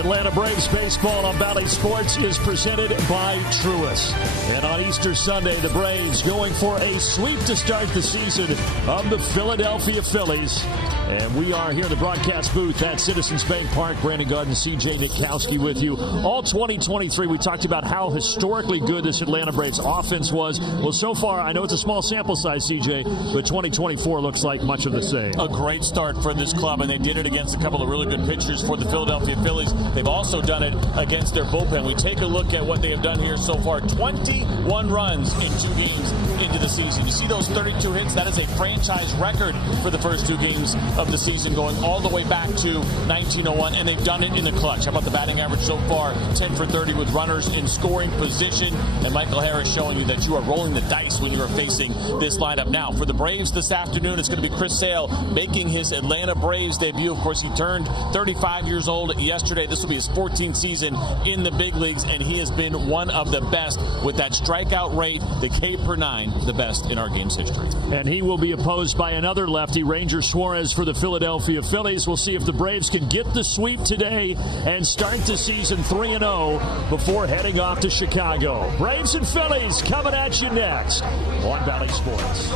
Atlanta Braves baseball on Bally Sports is presented by Truist. And on Easter Sunday, the Braves going for a sweep to start the season of the Philadelphia Phillies. And we are here in the broadcast booth at Citizens Bank Park. Brandon Garden, CJ Nitkowski with you. All 2023, we talked about how historically good this Atlanta Braves offense was. Well, so far, I know it's a small sample size, CJ, but 2024 looks like much of the same. A great start for this club, and they did it against a couple of really good pitchers for the Philadelphia Phillies. They've also done it against their bullpen. We take a look at what they have done here so far. 21 runs in 2 games into the season. You see those 32 hits? That is a franchise record for the first 2 games of the season, going all the way back to 1901, and they've done it in the clutch. How about the batting average so far? 10 for 30 with runners in scoring position, and Michael Harris showing you that you are rolling the dice when you are facing this lineup. Now, for the Braves this afternoon, it's going to be Chris Sale making his Atlanta Braves debut. Of course, he turned 35 years old yesterday. This will be his 14th season in the big leagues, and he has been one of the best with that strikeout rate, the K per 9, the best in our game's history. And he will be opposed by another lefty, Ranger Suarez, for the Philadelphia Phillies. We'll see if the Braves can get the sweep today and start the season 3-0 before heading off to Chicago. Braves and Phillies coming at you next on Bally Sports.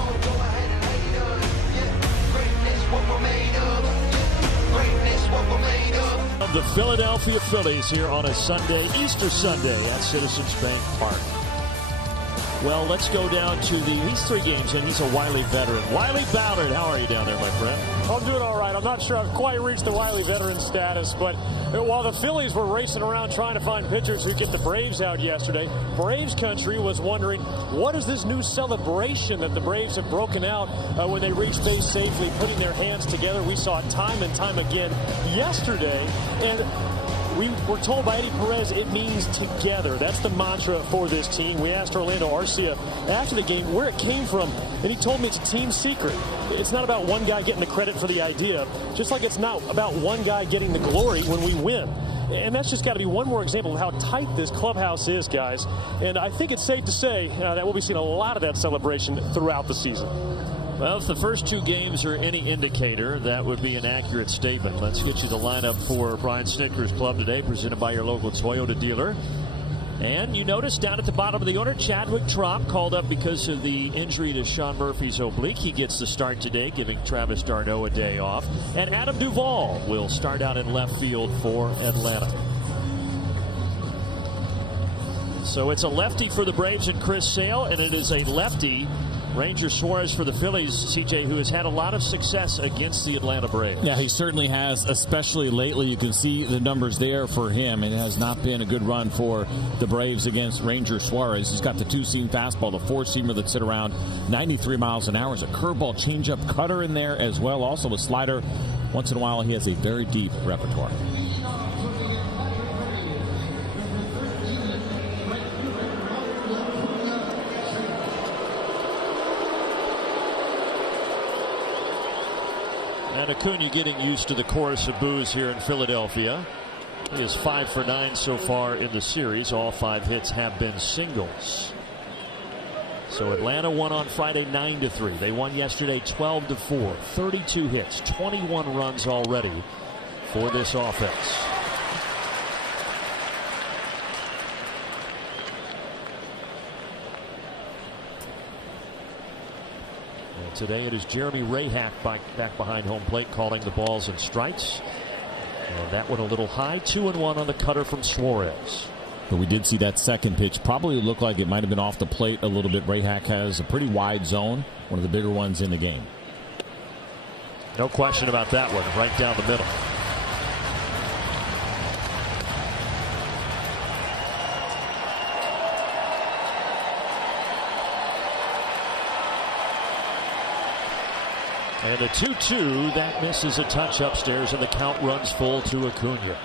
Of the Philadelphia Phillies here on a Sunday, Easter Sunday at Citizens Bank Park. Well, let's go down to these 3 games, and he's a Wiley veteran. Wiley Ballard, how are you down there, my friend? I'm doing all right. I'm not sure I've quite reached the Wiley veteran status, but while the Phillies were racing around trying to find pitchers who get the Braves out yesterday, Braves country was wondering, what is this new celebration that the Braves have broken out when they reach base safely, putting their hands together? We saw it time and time again yesterday, and we were told by Eddie Perez it means together. That's the mantra for this team. We asked Orlando Arcia after the game where it came from, and he told me it's a team secret. It's not about one guy getting the credit for the idea, just like it's not about one guy getting the glory when we win. And that's just got to be one more example of how tight this clubhouse is, guys. And I think it's safe to say that we'll be seeing a lot of that celebration throughout the season. Well, if the first 2 games are any indicator, that would be an accurate statement. Let's get you the lineup for Brian Snitker's Club today, presented by your local Toyota dealer. And you notice down at the bottom of the order, Chadwick Trop called up because of the injury to Sean Murphy's oblique. He gets the start today, giving Travis d'Arnaud a day off. And Adam Duvall will start out in left field for Atlanta. So it's a lefty for the Braves and Chris Sale, and it is a lefty, Ranger Suarez, for the Phillies, CJ, who has had a lot of success against the Atlanta Braves. Yeah, he certainly has, especially lately. You can see the numbers there for him. It has not been a good run for the Braves against Ranger Suarez. He's got the 2-seam fastball, the 4-seamer that's at around 93 miles an hour. There's a curveball, changeup, cutter in there as well. Also a slider. Once in a while, he has a very deep repertoire. And Acuna getting used to the chorus of boos here in Philadelphia. He is 5 for 9 so far in the series. All 5 hits have been singles. So Atlanta won on Friday 9-3. They won yesterday 12-4. 32 hits, 21 runs already for this offense. Today it is Jeremy Rayhack back behind home plate calling the balls and strikes. And that one a little high. 2-1 on the cutter from Suarez. But we did see that second pitch probably looked like it might have been off the plate a little bit. Rayhack has a pretty wide zone, one of the bigger ones in the game. No question about that one, right down the middle. And a 2-2, that misses a touch upstairs, and the count runs full to Acuna.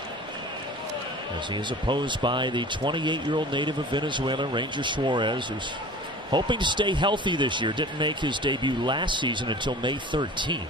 As he is opposed by the 28-year-old native of Venezuela, Ranger Suarez, who's hoping to stay healthy this year. Didn't make his debut last season until May 13th.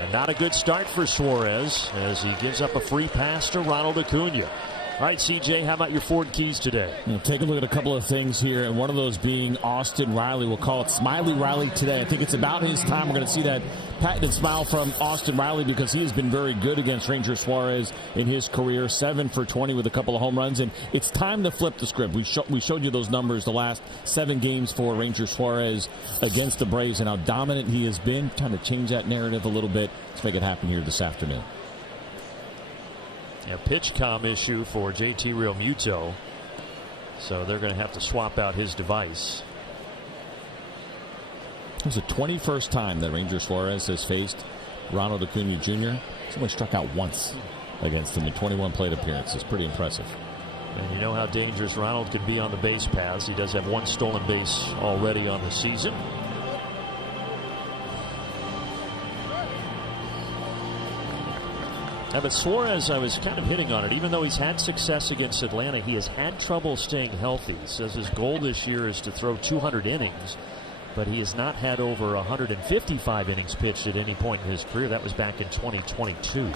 And not a good start for Suarez as he gives up a free pass to Ronald Acuna. All right, CJ, how about your Ford Keys today? Take a look at a couple of things here, and one of those being Austin Riley. We'll call it Smiley Riley today. I think it's about his time. We're going to see that patented smile from Austin Riley because he has been very good against Ranger Suarez in his career. 7 for 20 with a couple of home runs, and it's time to flip the script. We showed you those numbers the last 7 games for Ranger Suarez against the Braves and how dominant he has been. Time to change that narrative a little bit. Let's make it happen here this afternoon. A pitch comm issue for JT Realmuto, so they're going to have to swap out his device. It was the 21st time that Ranger Suarez has faced Ronald Acuna Jr. He's only struck out once against him in 21 plate appearances. Pretty impressive. And you know how dangerous Ronald can be on the base paths. He does have 1 stolen base already on the season. Now, but Suarez, I was kind of hitting on it. Even though he's had success against Atlanta, he has had trouble staying healthy. He says his goal this year is to throw 200 innings, but he has not had over 155 innings pitched at any point in his career. That was back in 2022.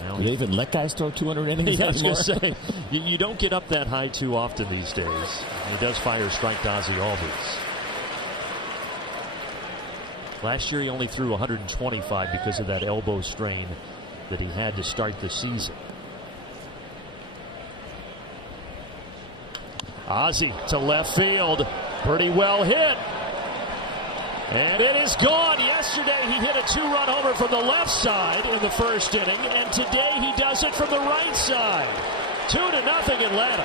Now, do they even let guys throw 200 innings? Yeah, I was going to say, you don't get up that high too often these days. He does fire a strike to Ozzie Albies. Last year he only threw 125 because of that elbow strain that he had to start the season. Ozzie to left field. Pretty well hit. And it is gone. Yesterday he hit a 2-run homer from the left side in the first inning, and today he does it from the right side. 2-0 Atlanta.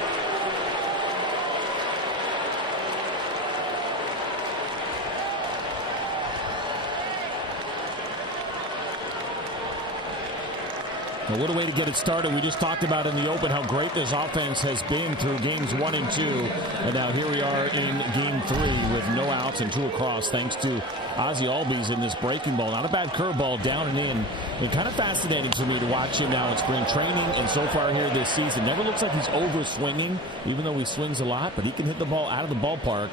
Well, what a way to get it started. We just talked about in the open how great this offense has been through games 1 and 2. And now here we are in game 3 with no outs and 2 across thanks to Ozzie Albies in this breaking ball. Not a bad curveball down and in. And kind of fascinating for me to watch him now in spring training and so far here this season. Never looks like he's over swinging, even though he swings a lot, but he can hit the ball out of the ballpark.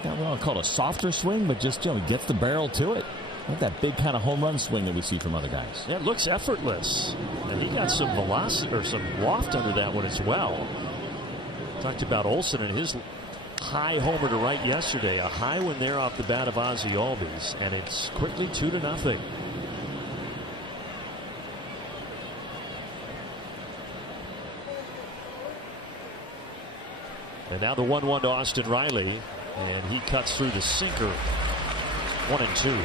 I don't want to call it a softer swing, but just, he gets the barrel to it. Not that big kind of home run swing that we see from other guys. Yeah, it looks effortless. And he got some velocity or some loft under that one as well. Talked about Olson and his high homer to right yesterday. A high one there off the bat of Ozzie Albies. And it's quickly 2-0. And now the 1-1 to Austin Riley. And he cuts through the sinker. 1-2.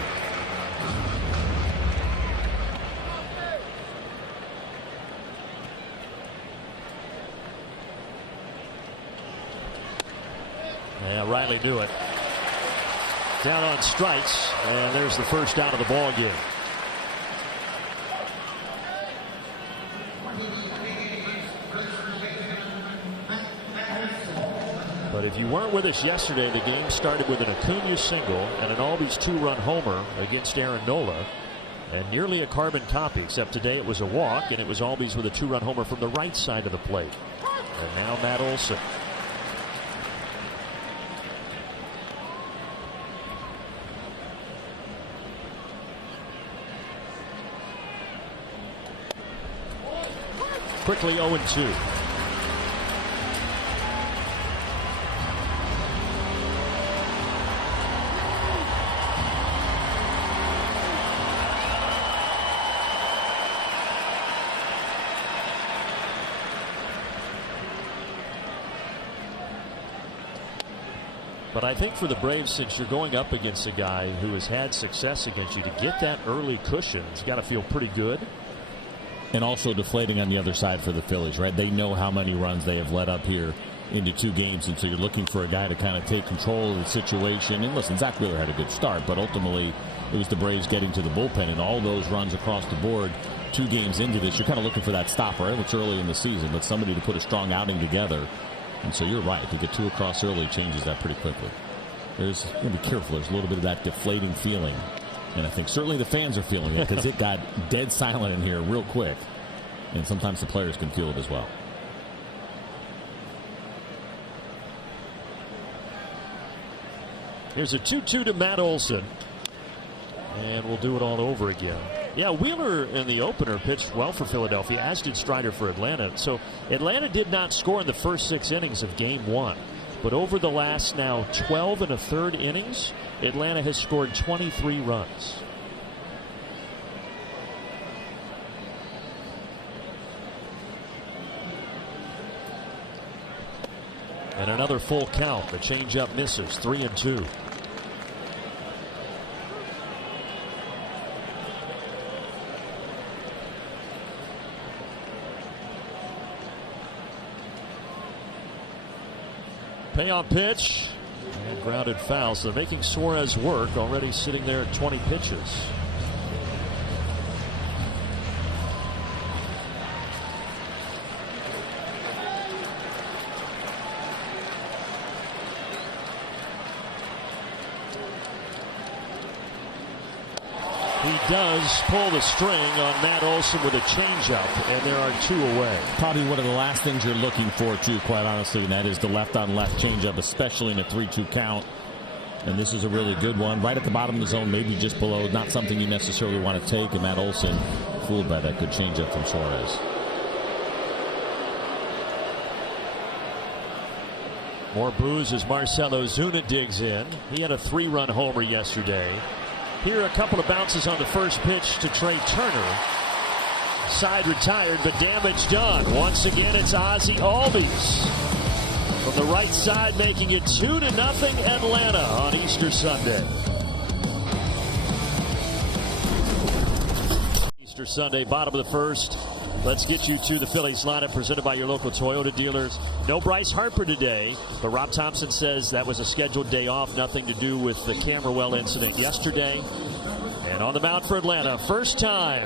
Yeah, Riley knew it. Down on strikes, and there's the first out of the ball game. But if you weren't with us yesterday, the game started with an Acuna single and an Albies 2-run homer against Aaron Nola, and nearly a carbon copy, except today it was a walk, and it was Albies with a 2-run homer from the right side of the plate. And now Matt Olson. Quickly 0-2. But I think for the Braves, since you're going up against a guy who has had success against you, to get that early cushion, it's got to feel pretty good. And also deflating on the other side for the Phillies, right? They know how many runs they have let up here into 2 games, and so you're looking for a guy to kind of take control of the situation. And listen, Zach Wheeler had a good start, but ultimately it was the Braves getting to the bullpen, and all those runs across the board 2 games into this. You're kind of looking for that stopper. It's early in the season, but somebody to put a strong outing together. And so you're right. To get 2 across early changes that pretty quickly. You got to be careful. There's a little bit of that deflating feeling. And I think certainly the fans are feeling it because it got dead silent in here real quick. And sometimes the players can feel it as well. Here's a 2-2 to Matt Olson. And we'll do it all over again. Yeah, Wheeler in the opener pitched well for Philadelphia, as did Strider for Atlanta. So Atlanta did not score in the first 6 innings of Game 1. But over the last now 12 1/3 innings, Atlanta has scored 23 runs. And another full count. The changeup misses. 3-2. Payoff pitch and grounded foul. So they're making Suarez work, already sitting there at 20 pitches. He does pull the string on Matt Olson with a changeup, and there are 2 away. Probably one of the last things you're looking for, too, quite honestly, and that is the left-on-left changeup, especially in a 3-2 count. And this is a really good one. Right at the bottom of the zone, maybe just below. Not something you necessarily want to take, and Matt Olson fooled by that good changeup from Suarez. More boos as Marcell Ozuna digs in. He had a 3-run homer yesterday. Here a couple of bounces on the first pitch to Trey Turner. Side retired, but damage done. Once again, it's Ozzie Albies from the right side, making it 2-0 Atlanta on Easter Sunday. Easter Sunday, bottom of the first. Let's get you to the Phillies lineup presented by your local Toyota dealers. No Bryce Harper today, but Rob Thompson says that was a scheduled day off. Nothing to do with the Camberwell incident yesterday. And on the mound for Atlanta, first time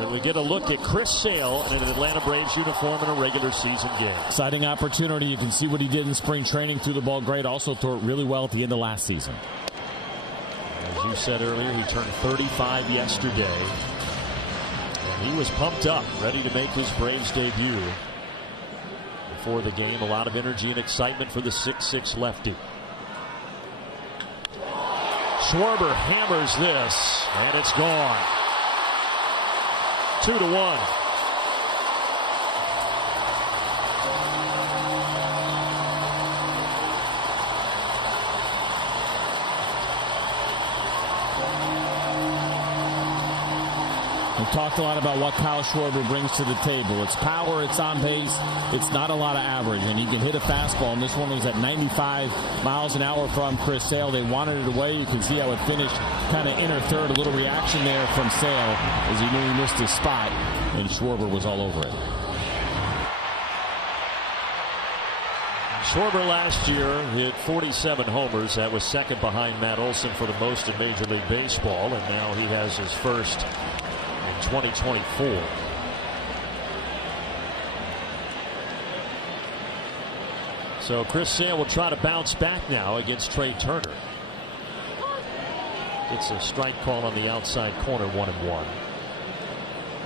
that we get a look at Chris Sale in an Atlanta Braves uniform in a regular season game. Exciting opportunity. You can see what he did in spring training. Threw the ball great. Also threw it really well at the end of last season. As you said earlier, he turned 35 yesterday. He was pumped up, ready to make his Braves debut. Before the game, a lot of energy and excitement for the 6'6 lefty. Schwarber hammers this, and it's gone. 2-1. We've talked a lot about what Kyle Schwarber brings to the table. It's power, it's on base, it's not a lot of average, and he can hit a fastball, and this one was at 95 miles an hour from Chris Sale. They wanted it away. You can see how it finished kind of inner third. A little reaction there from Sale as he knew he missed his spot, and Schwarber was all over it. Schwarber last year hit 47 homers. That was second behind Matt Olson for the most in Major League Baseball, and now he has his first 2024. So Chris Sale will try to bounce back now against Trey Turner. It's a strike call on the outside corner, 1-1.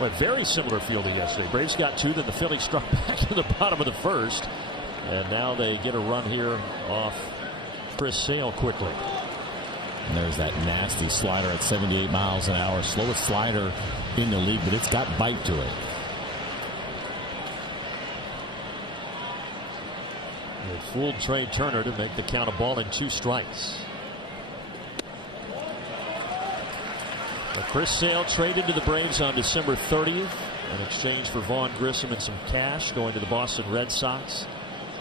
Well, very similar field to yesterday. Braves got 2, then the Phillies struck back in the bottom of the first, and now they get a run here off Chris Sale quickly. And there's that nasty slider at 78 miles an hour. Slowest slider in the league, but it's got bite to it. It fooled Trey Turner to make the count a ball and 2 strikes. But Chris Sale traded to the Braves on December 30th in exchange for Vaughn Grissom and some cash going to the Boston Red Sox.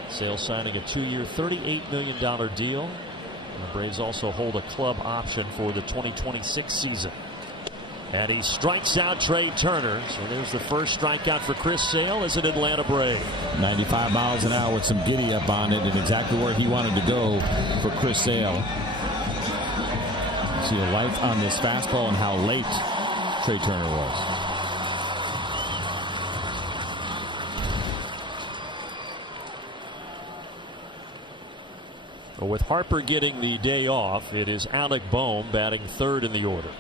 Sale signing a 2-year, $38 million deal. And the Braves also hold a club option for the 2026 season. And he strikes out Trey Turner. So there's the first strikeout for Chris Sale as an Atlanta Brave. 95 miles an hour with some giddy up on it, and exactly where he wanted to go for Chris Sale. See the light on this fastball and how late Trey Turner was. Well, with Harper getting the day off, it is Alec Bohm batting third in the order.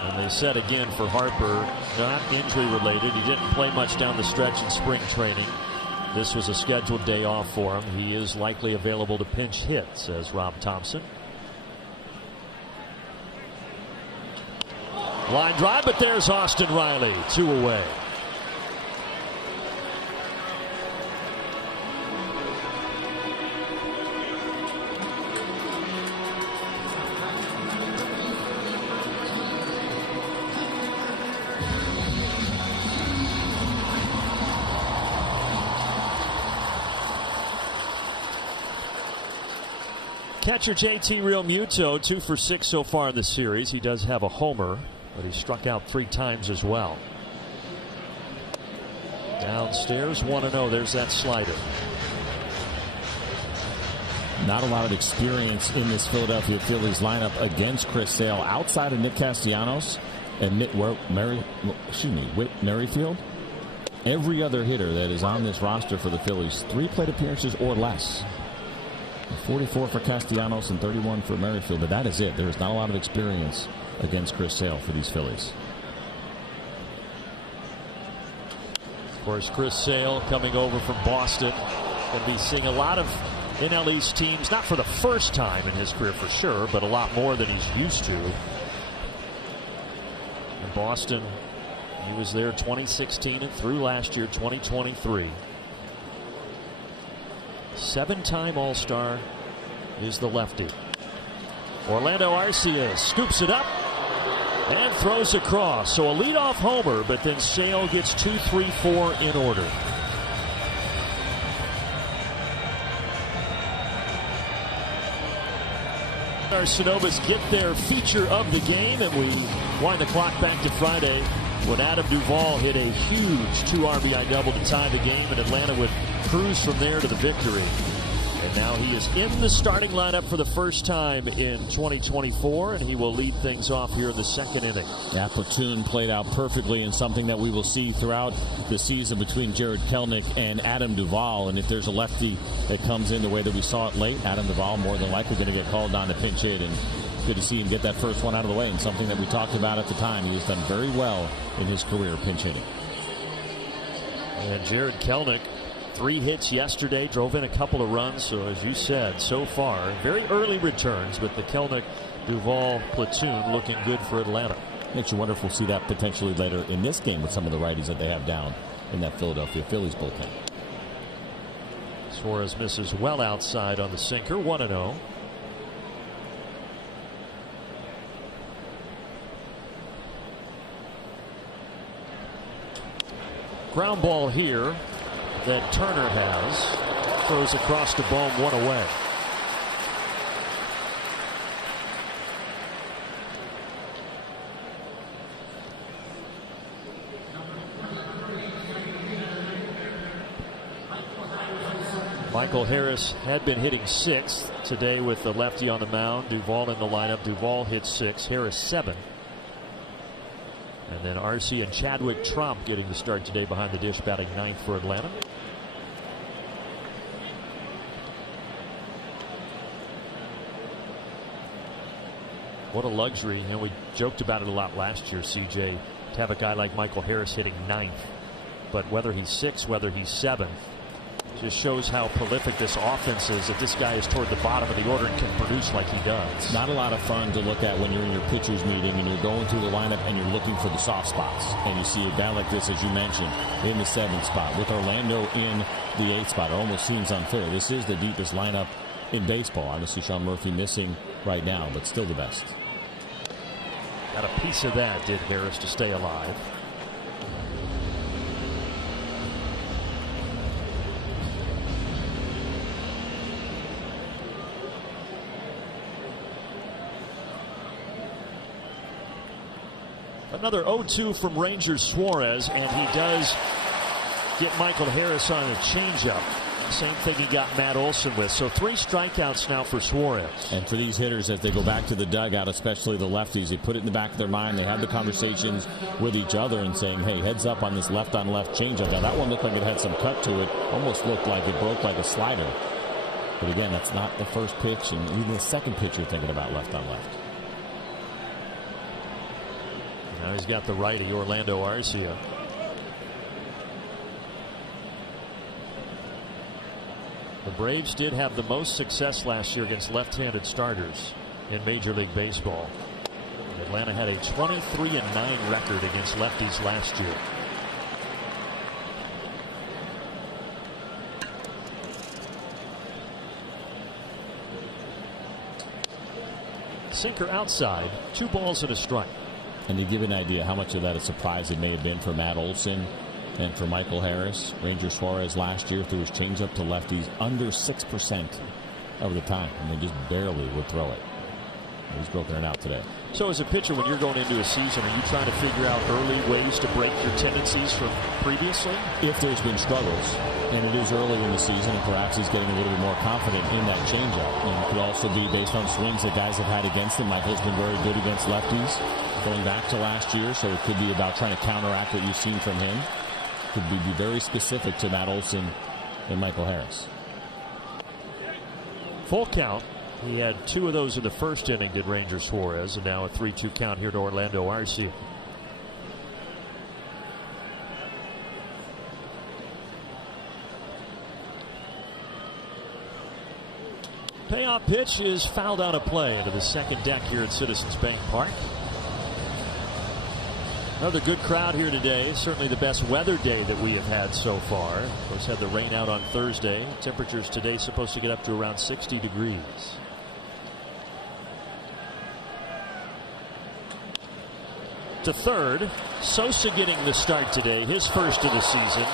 And they said again for Harper, not injury related. He didn't play much down the stretch in spring training. This was a scheduled day off for him. He is likely available to pinch hit, says Rob Thompson. Line drive, but there's Austin Riley. 2 away. Catcher JT Realmuto, 2 for 6 so far in the series. He does have a homer, but he struck out 3 times as well. Downstairs, 1-0. There's that slider. Not a lot of experience in this Philadelphia Phillies lineup against Chris Sale. Outside of Nick Castellanos and Whit Merrifield, every other hitter that is on this roster for the Phillies, 3 plate appearances or less. 44 for Castellanos and 31 for Merrifield, but that is it. There is not a lot of experience against Chris Sale for these Phillies. Of course, Chris Sale coming over from Boston. Going to be seeing a lot of NL East teams, not for the first time in his career for sure, but a lot more than he's used to. In Boston, he was there 2016 and through last year, 2023. 7-time All-Star is the lefty. Orlando Arcia scoops it up and throws across. So a leadoff homer, but then Sale gets 2, 3, 4 in order. Our Synovus get their feature of the game, and we wind the clock back to Friday when Adam Duvall hit a huge 2 RBI double to tie the game, and Atlanta would cruise from there to the victory. And now he is in the starting lineup for the first time in 2024, and he will lead things off here in the 2nd inning. That platoon played out perfectly, and something that we will see throughout the season between Jarred Kelenic and Adam Duvall. And if there's a lefty that comes in the way that we saw it late, Adam Duvall more than likely going to get called on to pinch hit, and good to see him get that first one out of the way, and something that we talked about at the time. He has done very well in his career pinch hitting. And Jarred Kelenic, 3 hits yesterday, drove in a couple of runs. So as you said, so far, very early returns with the Kelenic-Duvall platoon looking good for Atlanta. Makes you wonder if we'll see that potentially later in this game with some of the righties that they have down in that Philadelphia Phillies bullpen. Suarez misses well outside on the sinker, 1-0. Ground ball here that Turner has. Throws across the Bohm, 1 away. Michael Harris had been hitting 6th today with the lefty on the mound. Duvall in the lineup. Duvall hit 6, Harris 7. And then Arcia and Chadwick Tromp getting the start today behind the dish, batting 9th for Atlanta. What a luxury, and we joked about it a lot last year, CJ, to have a guy like Michael Harris hitting 9th. But whether he's 6th, whether he's 7th, just shows how prolific this offense is. If this guy is toward the bottom of the order and can produce like he does. Not a lot of fun to look at when you're in your pitchers meeting and you're going through the lineup and you're looking for the soft spots. And you see a guy like this, as you mentioned, in the 7th spot with Orlando in the 8th spot. It almost seems unfair. This is the deepest lineup in baseball. Obviously, Sean Murphy missing right now, but still the best. Got a piece of that, did Harris, to stay alive. Another 0-2 from Rangers Suarez, and he does get Michael Harris on a changeup. Same thing he got Matt Olson with. So 3 strikeouts now for Suarez. And for these hitters, as they go back to the dugout, especially the lefties, they put it in the back of their mind. They have the conversations with each other and saying, hey, heads up on this left-on-left changeup. Now, that one looked like it had some cut to it. Almost looked like it broke like a slider. But again, that's not the first pitch, and even the second pitch you're thinking about left-on-left. Now he's got the righty, Orlando Arcia. The Braves did have the most success last year against left-handed starters in Major League Baseball. They Atlanta had a 23-9 record against lefties last year. Sinker outside, 2 balls and a strike. And to give an idea how much of that a surprise it may have been for Matt Olson and for Michael Harris, Ranger Suarez last year threw his changeup to lefties under 6% of the time, and they just barely would throw it. He's broken it out today. So as a pitcher, when you're going into a season, are you trying to figure out early ways to break your tendencies from previously? If there's been struggles, and it is early in the season, and perhaps he's getting a little bit more confident in that changeup. And it could also be based on swings that guys have had against him. Michael's been very good against lefties going back to last year, so it could be about trying to counteract what you've seen from him. Could be very specific to Matt Olson and Michael Harris. Full count. He had 2 of those in the first inning, did Ranger Suarez, and now a 3-2 count here to Orlando Arcia. Payoff pitch is fouled out of play into the second deck here at Citizens Bank Park. Another good crowd here today. Certainly the best weather day that we have had so far. Of course, had the rain out on Thursday. Temperatures today supposed to get up to around 60 degrees. To third, Sosa getting the start today, his first of the season,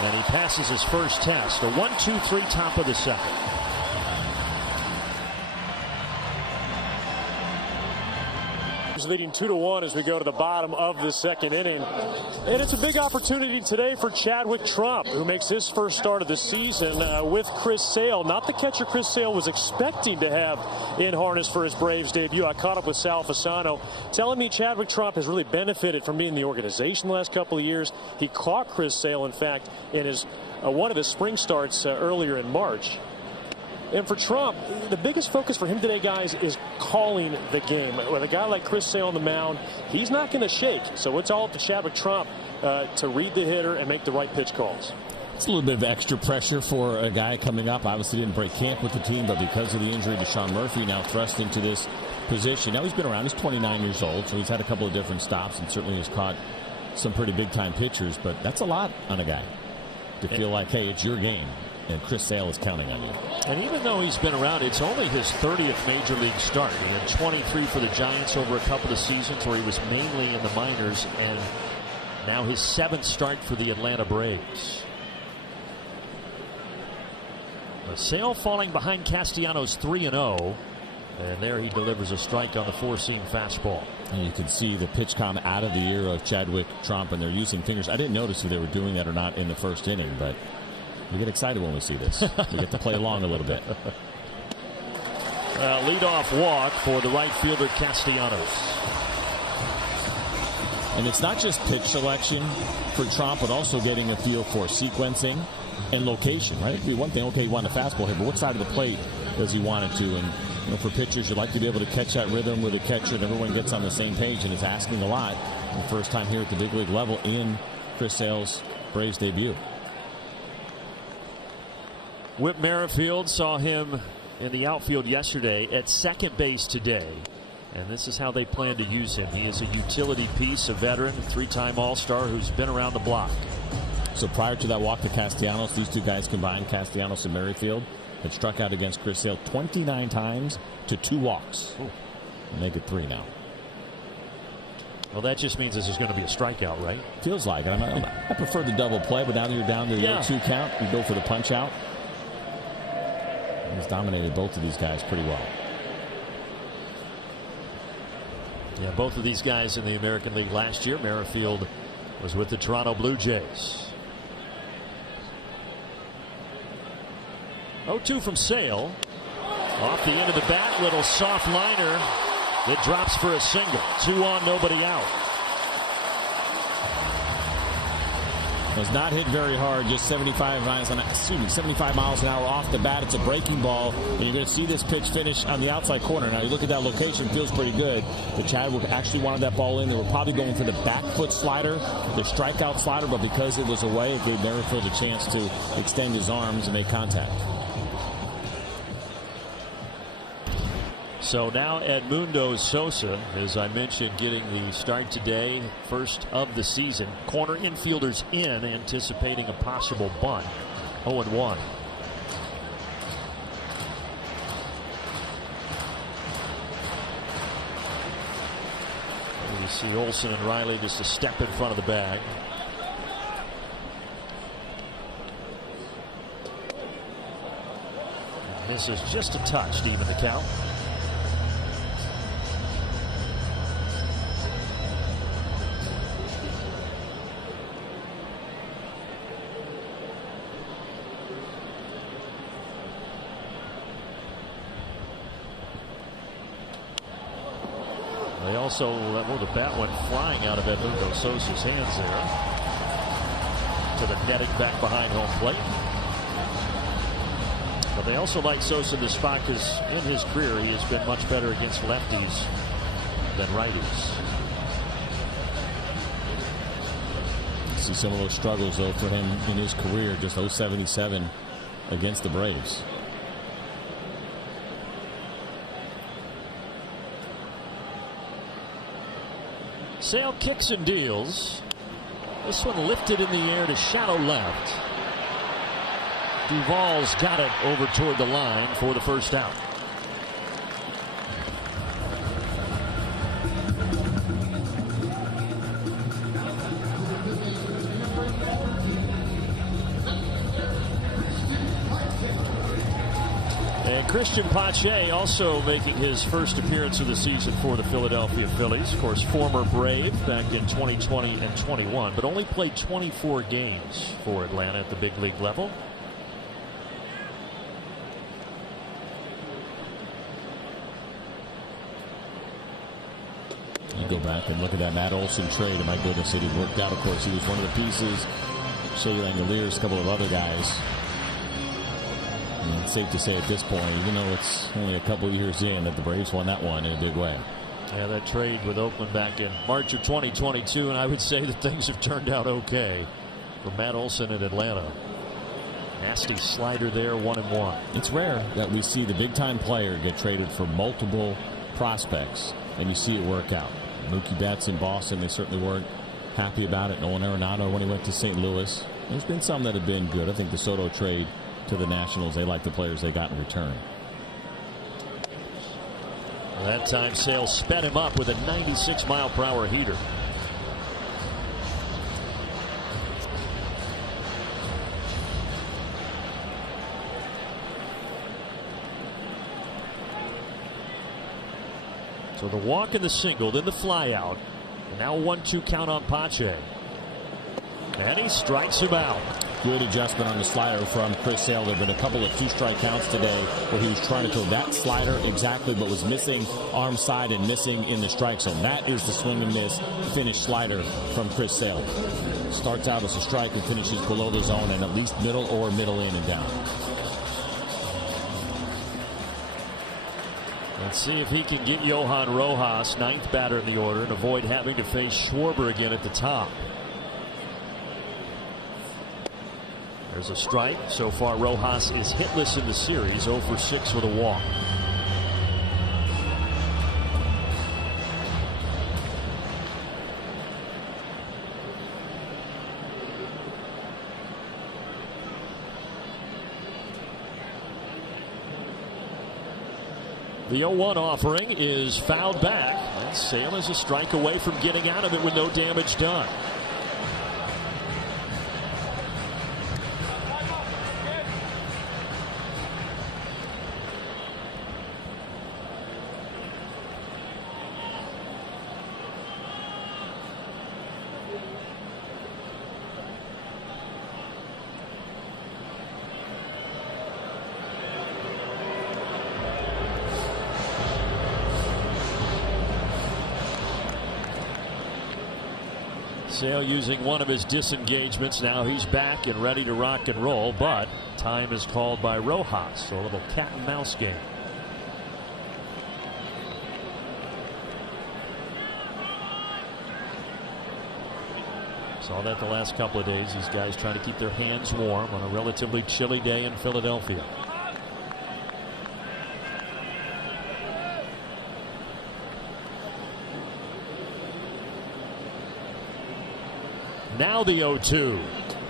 and he passes his first test. A 1-2-3 top of the second. Leading 2-1 as we go to the bottom of the second inning. And it's a big opportunity today for Chadwick Tromp, who makes his first start of the season with Chris Sale. Not the catcher Chris Sale was expecting to have in harness for his Braves debut. I caught up with Sal Fasano, telling me Chadwick Tromp has really benefited from being in the organization the last couple of years. He caught Chris Sale, in fact, in his one of his spring starts earlier in March. And for Trump, the biggest focus for him today, guys, is calling the game. With a guy like Chris Sale on the mound, he's not going to shake. So it's all up to Chadwick Tromp to read the hitter and make the right pitch calls. It's a little bit of extra pressure for a guy coming up. Obviously didn't break camp with the team, but because of the injury to Sean Murphy, now thrust into this position. Now he's been around. He's 29 years old, so he's had a couple of different stops and certainly has caught some pretty big-time pitchers. But that's a lot on a guy to feel like, hey, it's your game. And Chris Sale is counting on you. And even though he's been around, it's only his 30th major league start. He had 23 for the Giants over a couple of seasons where he was mainly in the minors, and now his 7th start for the Atlanta Braves. Sale falling behind Castellanos 3-0, and there he delivers a strike on the 4-seam fastball. And you can see the pitch com out of the ear of Chadwick Tromp, and they're using fingers. I didn't notice if they were doing that or not in the first inning, but we get excited when we see this. We get to play along a little bit. Leadoff walk for the right fielder Castellanos. And it's not just pitch selection for Tromp, but also getting a feel for sequencing and location, right? It'd be one thing, okay, he wanted a fastball here, but what side of the plate does he want it to? And you know, for pitchers, you'd like to be able to catch that rhythm with a catcher and everyone gets on the same page, and it's asking a lot. The first time here at the big league level in Chris Sale's Braves debut. Whit Merrifield saw him in the outfield yesterday, at second base today. And this is how they plan to use him. He is a utility piece, a veteran, 3-time All-Star who's been around the block. So prior to that walk to Castellanos, these two guys combined, Castellanos and Merrifield, had struck out against Chris Sale 29 times to 2 walks. Make it 3 now. Well, that just means this is going to be a strikeout, right? Feels like it. I prefer the double play, but now that you're down to the 0-2 count, you go for the punch out. He's dominated both of these guys pretty well. Yeah, both of these guys in the American League last year. Merrifield was with the Toronto Blue Jays. 0-2 from Sale. Off the end of the bat, little soft liner that drops for a single. 2 on, nobody out. Was not hit very hard, just 75 miles an hour off the bat. It's a breaking ball, and you're going to see this pitch finish on the outside corner. Now you look at that location, feels pretty good. But Chadwick actually wanted that ball in. They were probably going for the back foot slider, the strikeout slider, but because it was away, it gave Merrifield a chance to extend his arms and make contact. So now Edmundo Sosa, as I mentioned, getting the start today, first of the season. Corner infielders in, anticipating a possible bunt. 0-1. You see Olson and Riley just a step in front of the bag. This is just a touch to even the count. They also, the bat went flying out of Edmundo Sosa's hands there to the netting back behind home plate. But they also like Sosa in this spot because in his career he has been much better against lefties than righties. See some of those struggles though for him in his career, just 0.77 against the Braves. Sale kicks and deals. This one lifted in the air to shallow left. Duvall's got it over toward the line for the first out. And Christian Pache also making his first appearance of the season for the Philadelphia Phillies. Of course, former Brave back in 2020 and 21, but only played 24 games for Atlanta at the big league level. You go back and look at that Matt Olson trade, and my goodness, it had worked out. Of course, he was one of the pieces. Shea Langoliers, a couple of other guys. And it's safe to say at this point, even though it's only a couple of years in, that the Braves won that one in a big way. Yeah, that trade with Oakland back in March of 2022, and I would say that things have turned out okay for Matt Olson in Atlanta. Nasty slider there, 1-1. It's rare that we see the big-time player get traded for multiple prospects, and you see it work out. Mookie Betts in Boston, they certainly weren't happy about it. Nolan Arenado when he went to St. Louis. There's been some that have been good. I think the Soto trade to the Nationals, they like the players they got in return. That time Sale sped him up with a 96-mile-per-hour heater. So the walk and the single, then the fly out. Now 1-2 count on Pache. And he strikes him out. Good adjustment on the slider from Chris Sale. There have been a couple of 2-strike counts today where he was trying to throw that slider exactly, but was missing arm side and missing in the strike zone. That is the swing and miss finish slider from Chris Sale. Starts out as a strike and finishes below the zone and at least middle or middle in and down. Let's see if he can get Johan Rojas, ninth batter in the order, and avoid having to face Schwarber again at the top. There's a strike. So far, Rojas is hitless in the series, 0 for 6 with a walk. The 0-1 offering is fouled back. And Sale is a strike away from getting out of it with no damage done. Sale using one of his disengagements. Now he's back and ready to rock and roll, but time is called by Rojas. So a little cat and mouse game. Saw that the last couple of days. These guys trying to keep their hands warm on a relatively chilly day in Philadelphia. Now the 0-2.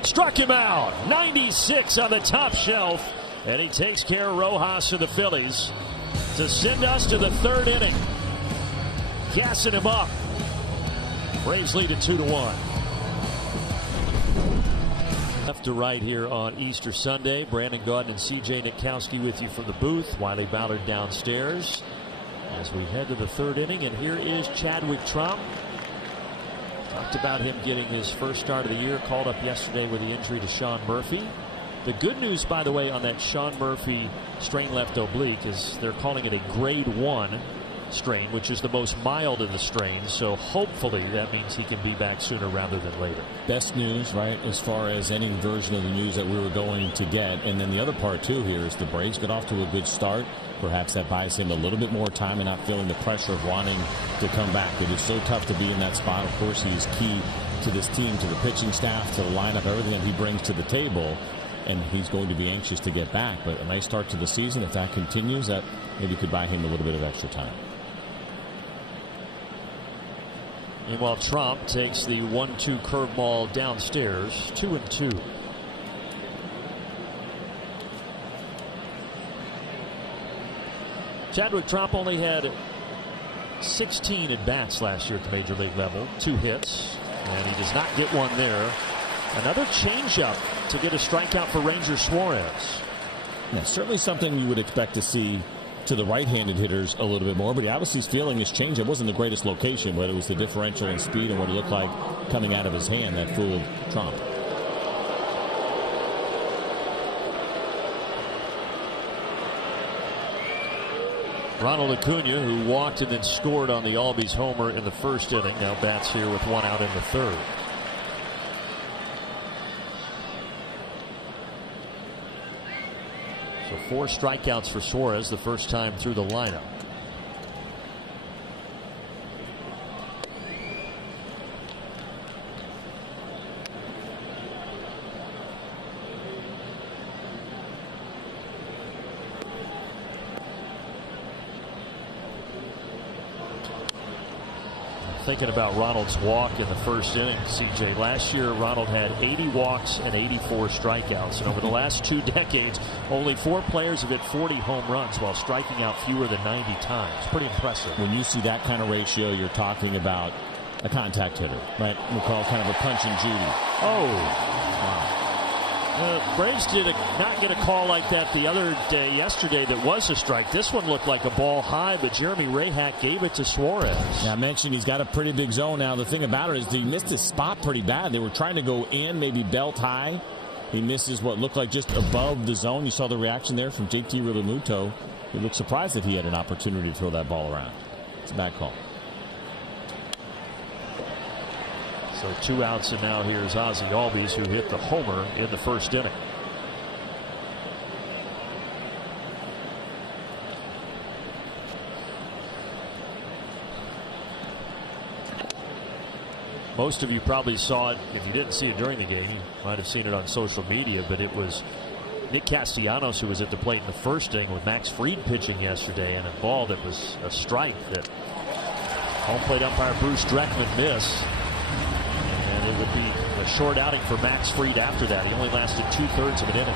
Struck him out. 96 on the top shelf. And he takes care of Rojas of the Phillies to send us to the third inning. Gassing him up. Braves lead at 2-1. Left to right here on Easter Sunday. Brandon Gaudin and C.J. Nitkowski with you from the booth. Wiley Ballard downstairs as we head to the third inning. And here is Chadwick Tromp. Talked about him getting his first start of the year. Called up yesterday with the injury to Sean Murphy. The good news, by the way, on that Sean Murphy strain left oblique is they're calling it a grade 1 strain, which is the most mild of the strains. So hopefully that means he can be back sooner rather than later. Best news, right, as far as any version of the news that we were going to get. And then the other part, too, here is the Braves got off to a good start. Perhaps that buys him a little bit more time and not feeling the pressure of wanting to come back. It is so tough to be in that spot. Of course, he's key to this team, to the pitching staff, to the lineup, everything that he brings to the table. And he's going to be anxious to get back. But a nice start to the season. If that continues, that maybe could buy him a little bit of extra time. Meanwhile, Tromp takes the 1-2 curveball downstairs. 2-2. Chadwick Tromp only had 16 at bats last year at the major league level. 2 hits, and he does not get one there. Another changeup to get a strikeout for Ranger Suarez. Yeah, certainly something you would expect to see to the right-handed hitters a little bit more, but he obviously is feeling his changeup. Wasn't the greatest location, but it was the differential in speed and what it looked like coming out of his hand that fooled Tromp. Ronald Acuna, who walked and then scored on the Albies homer in the first inning, now bats here with 1 out in the third. So 4 strikeouts for Suarez the first time through the lineup. Thinking about Ronald's walk in the first inning, CJ. Last year, Ronald had 80 walks and 84 strikeouts. And over the last 2 decades, only 4 players have hit 40 home runs while striking out fewer than 90 times. Pretty impressive. When you see that kind of ratio, you're talking about a contact hitter, right? We call kind of a punch and Judy. Oh, wow. Braves did not get a call like that the other day, yesterday, that was a strike. This one looked like a ball high, but Jeremy Rehak gave it to Suarez. Yeah, I mentioned he's got a pretty big zone now. The thing about it is he missed his spot pretty bad. They were trying to go in, maybe belt high. He misses what looked like just above the zone. You saw the reaction there from JT Realmuto. He looked surprised that he had an opportunity to throw that ball around. It's a bad call. So 2 outs, and now here's Ozzie Albies, who hit the homer in the first inning. Most of you probably saw it. If you didn't see it during the game, you might have seen it on social media, but it was Nick Castellanos who was at the plate in the first inning with Max Fried pitching yesterday, and a ball that was a strike that home plate umpire Bruce Dreckman missed. And it would be a short outing for Max Fried after that. He only lasted 2/3 of an inning.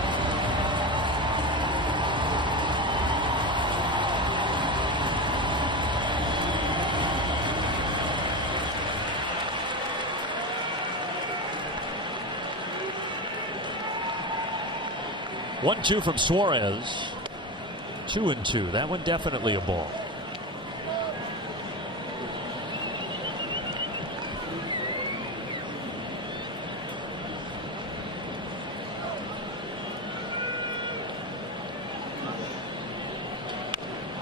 One-two from Suarez. 2-2. That one definitely a ball.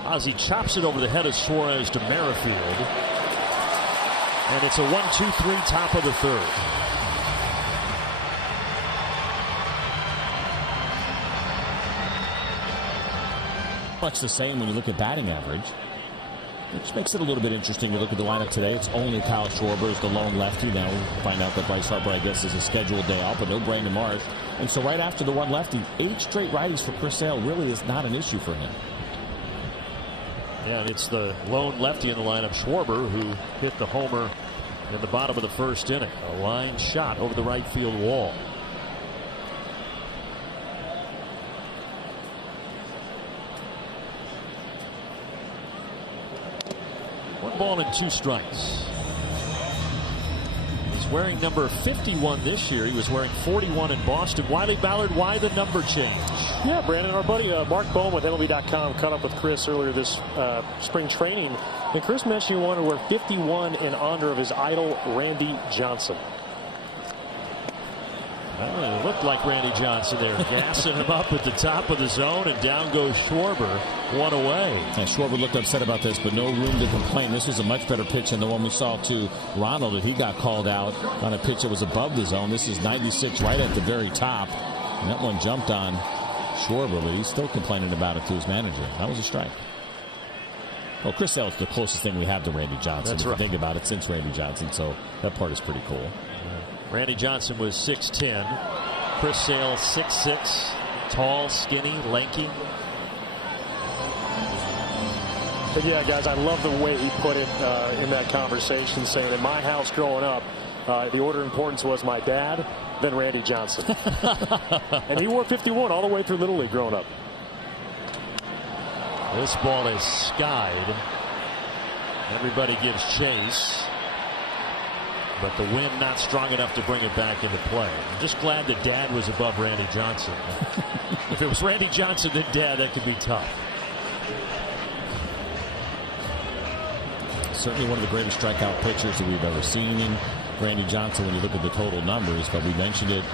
Ozzie chops it over the head of Suarez to Merrifield. And it's a 1-2-3 top of the third. Much the same when you look at batting average, which makes it a little bit interesting. You look at the lineup today, it's only Kyle Schwarber is the lone lefty. Now we find out that Bryce Harper, I guess, is a scheduled day off, but no Brandon Marsh. And so right after the one lefty, 8 straight righties for Chris Sale really is not an issue for him. Yeah, and it's the lone lefty in the lineup, Schwarber, who hit the homer in the bottom of the first inning. A line shot over the right field wall. One ball and 2 strikes. He's wearing number 51 this year. He was wearing 41 in Boston. Wiley Ballard, why the number change? Yeah, Brandon, our buddy Mark Bohm with MLB.com caught up with Chris earlier this spring training. And Chris mentioned he wanted to wear 51 in honor of his idol, Randy Johnson. Well, it looked like Randy Johnson there, gassing him up at the top of the zone, and down goes Schwarber, 1 away. And Schwarber looked upset about this, but no room to complain. This was a much better pitch than the one we saw to Ronald, that he got called out on a pitch that was above the zone. This is 96 right at the very top, and that one jumped on Schwarber, but he's still complaining about it to his manager. That was a strike. Well, Chris Sale is the closest thing we have to Randy Johnson. That's if right. you think about it, since Randy Johnson, so that part is pretty cool. Randy Johnson was 6'10". Chris Sale 6'6". Tall, skinny, lanky. But yeah, guys, I love the way he put it in that conversation, saying in my house growing up, the order of importance was my dad, then Randy Johnson. And he wore 51 all the way through Little League growing up. This ball is skied. Everybody gives chase. But the wind not strong enough to bring it back into play. I'm just glad that Dad was above Randy Johnson. If it was Randy Johnson, then Dad, that could be tough. Certainly one of the greatest strikeout pitchers that we've ever seen in Randy Johnson when you look at the total numbers. But we mentioned it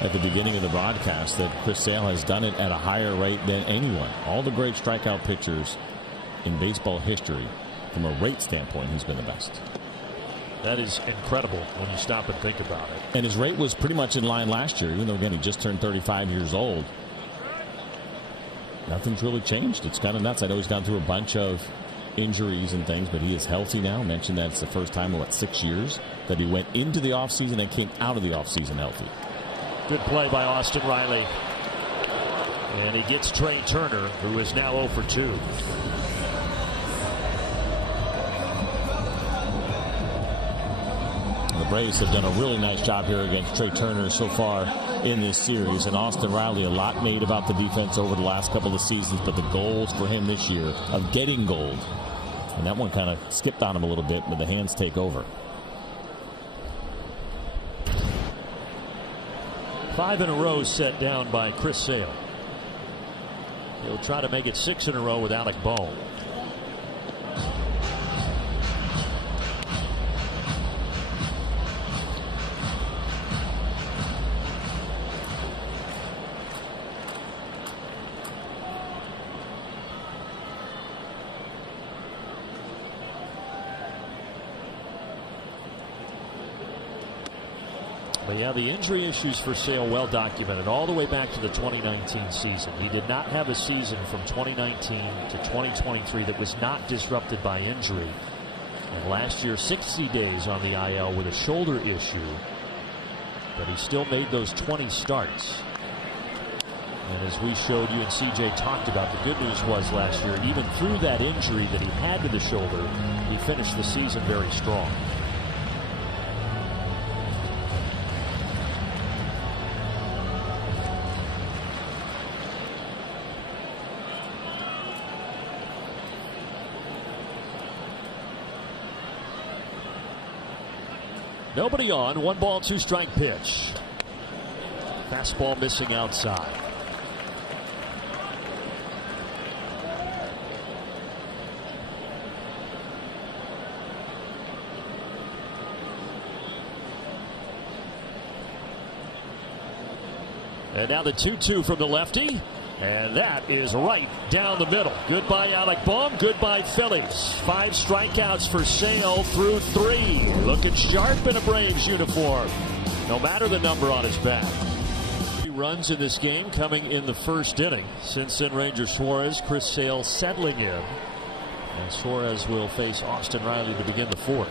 at the beginning of the broadcast that Chris Sale has done it at a higher rate than anyone. All the great strikeout pitchers in baseball history, from a rate standpoint, he's been the best. That is incredible when you stop and think about it. And his rate was pretty much in line last year, even though, again, he just turned 35 years old. Nothing's really changed. It's kind of nuts. I know he's gone through a bunch of injuries and things, but he is healthy now. Mentioned that it's the first time in, 6 years that he went into the offseason and came out of the offseason healthy. Good play by Austin Riley. And he gets Trey Turner, who is now 0 for 2. The Braves have done a really nice job here against Trey Turner so far in this series. And Austin Riley, a lot made about the defense over the last couple of seasons, but the goals for him this year of getting gold. And that one kind of skipped on him a little bit, but the hands take over. 5 in a row set down by Chris Sale. He'll try to make it 6 in a row with Alec Bohm. But yeah, the injury issues for Sale well documented all the way back to the 2019 season. He did not have a season from 2019 to 2023 that was not disrupted by injury. And last year, 60 days on the IL with a shoulder issue. But he still made those 20 starts. And as we showed you and CJ talked about, the good news was last year, even through that injury that he had to the shoulder, he finished the season very strong. Nobody on. 1 ball, 2 strike pitch. Fastball missing outside. And now the 2-2 from the lefty. And that is right down the middle. Goodbye, Alec Bohm. Goodbye, Phillies. 5 strikeouts for Sale through 3. Looking sharp in a Braves uniform, no matter the number on his back. 3 runs in this game coming in the first inning. Since then, Ranger Suarez, Chris Sale settling in. And Suarez will face Austin Riley to begin the 4th.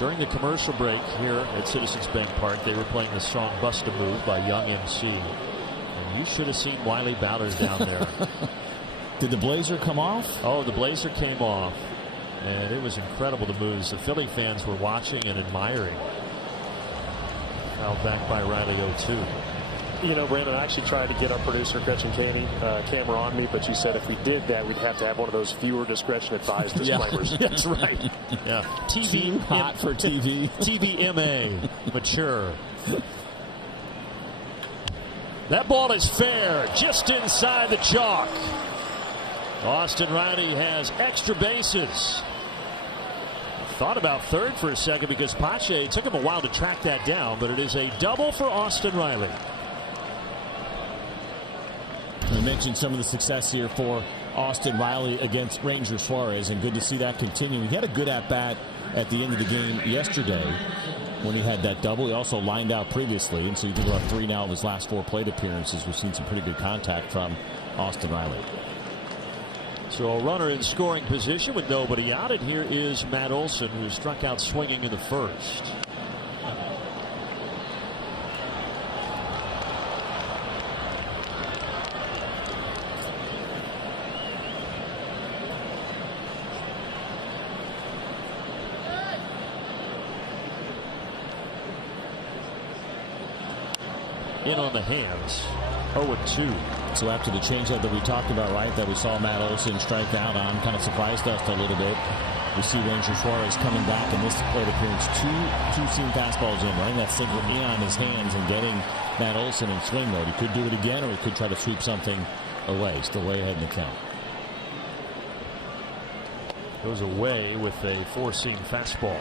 During the commercial break here at Citizens Bank Park, they were playing the song Bust a Move by Young MC. And you should have seen Wiley Ballard down there. Did the blazer come off? Oh, the blazer came off. And it was incredible, the moves. The Philly fans were watching and admiring. Fouled back by Riley 0-2. You know, Brandon, I actually tried to get our producer, Gretchen Caney, camera on me, but she said if we did that, we'd have to have one of those viewer discretion advised disclaimers. Yeah. That's right. Yeah. TV hot for TV. TVMA. Mature. That ball is fair, just inside the chalk. Austin Riley has extra bases. Thought about third for a second because Pache took him a while to track that down, but it is a double for Austin Riley. I mentioned some of the success here for Austin Riley against Ranger Suarez, and good to see that continue. He had a good at-bat at the end of the game yesterday when he had that double. He also lined out previously, and so you think about 3 now of his last 4 plate appearances. We've seen some pretty good contact from Austin Riley. So a runner in scoring position with nobody out, and here is Matt Olson, who struck out swinging in the first. In on the hands, 0-2. So after the changeup that we talked about, right, that we saw Matt Olson strike out on, kind of surprised us a little bit. We see Ranger Suarez coming back in this plate appearance, two-seam fastballs in, running that single in on his hands and getting Matt Olson in swing mode. He could do it again, or he could try to sweep something away. Still way ahead in the count. Goes away with a 4-seam fastball.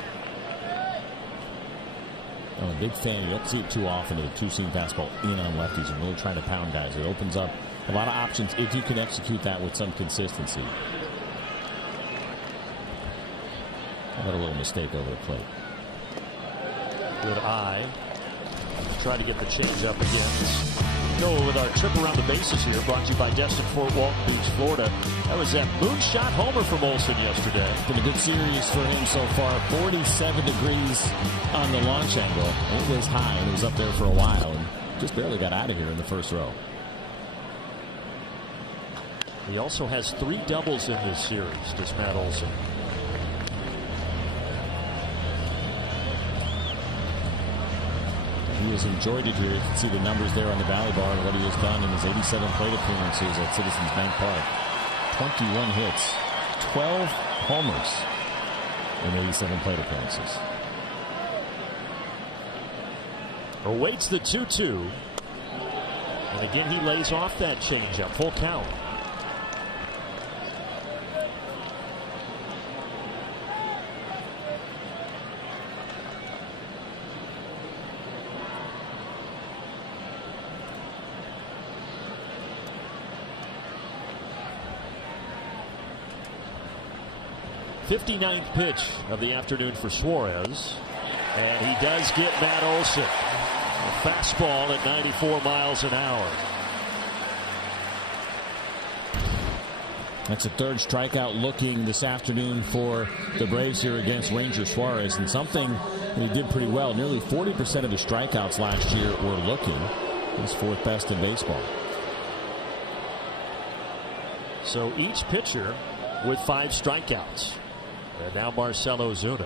I'm a big fan. You don't see it too often, a 2-seam fastball in on lefties and really trying to pound guys. It opens up a lot of options if you can execute that with some consistency. I had a little mistake over the plate. Good eye. Try to get the change up again. Go with our trip around the bases here, brought to you by Destin Fort Walton Beach, Florida. That was that moonshot homer from Olson yesterday. Been a good series for him so far. 47 degrees on the launch angle. It was high, and it was up there for a while, and just barely got out of here in the first row. He also has 3 doubles in this series, does Matt Olson. He has enjoyed it here. You can see the numbers there on the Valley Bar and what he has done in his 87 plate appearances at Citizens Bank Park. 21 hits, 12 homers in 87 plate appearances. Awaits the 2-2. And again, he lays off that changeup. Full count. '59th pitch of the afternoon for Suarez, and he does get Matt Olson. A fastball at 94 miles an hour. That's a third strikeout looking this afternoon for the Braves here against Ranger Suarez, and something he did pretty well. Nearly 40% of his strikeouts last year were looking. He's 4th best in baseball. So each pitcher with 5 strikeouts. And now Marcell Ozuna.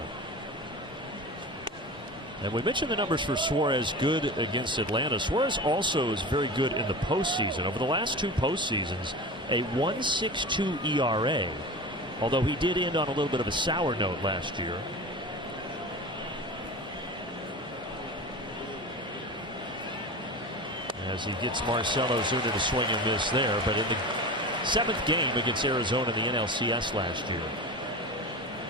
And we mentioned the numbers for Suarez good against Atlanta. Suarez also is very good in the postseason. Over the last 2 postseasons, a 1.62 ERA. Although he did end on a little bit of a sour note last year. As he gets Marcell Ozuna to swing and miss there. But in the 7th game against Arizona in the NLCS last year,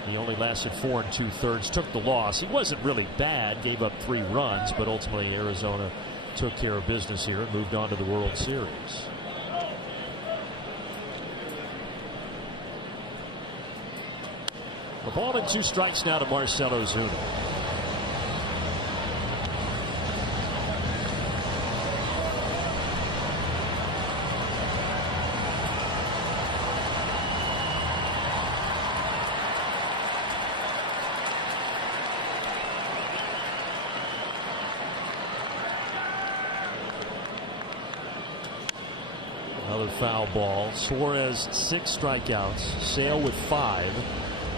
he only lasted 4 2/3, took the loss. He wasn't really bad, gave up 3 runs, but ultimately Arizona took care of business here and moved on to the World Series. A ball and 2 strikes now to Marcell Ozuna. Another foul ball. Suarez 6 strikeouts. Sale with 5.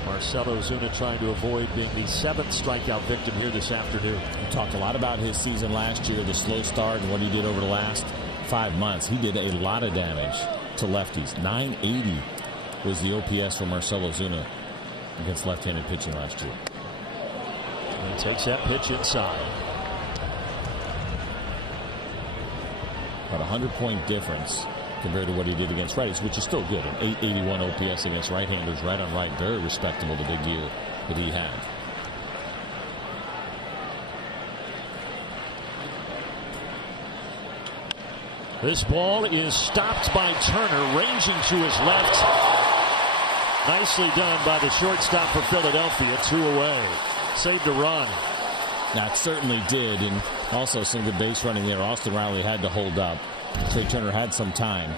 Marcell Ozuna trying to avoid being the 7th strikeout victim here this afternoon. We talked a lot about his season last year, the slow start, and what he did over the last 5 months. He did a lot of damage to lefties. 980 was the OPS for Marcell Ozuna against left-handed pitching last year. And he takes that pitch inside. About a 100-point difference compared to what he did against righties, which is still good. An 881 OPS against right-handers, right on right. Very respectable, the big year that he had. This ball is stopped by Turner, ranging to his left. Nicely done by the shortstop for Philadelphia. 2 away. Saved a run. That certainly did, and also some good base running there. Austin Riley had to hold up. Trey Turner had some time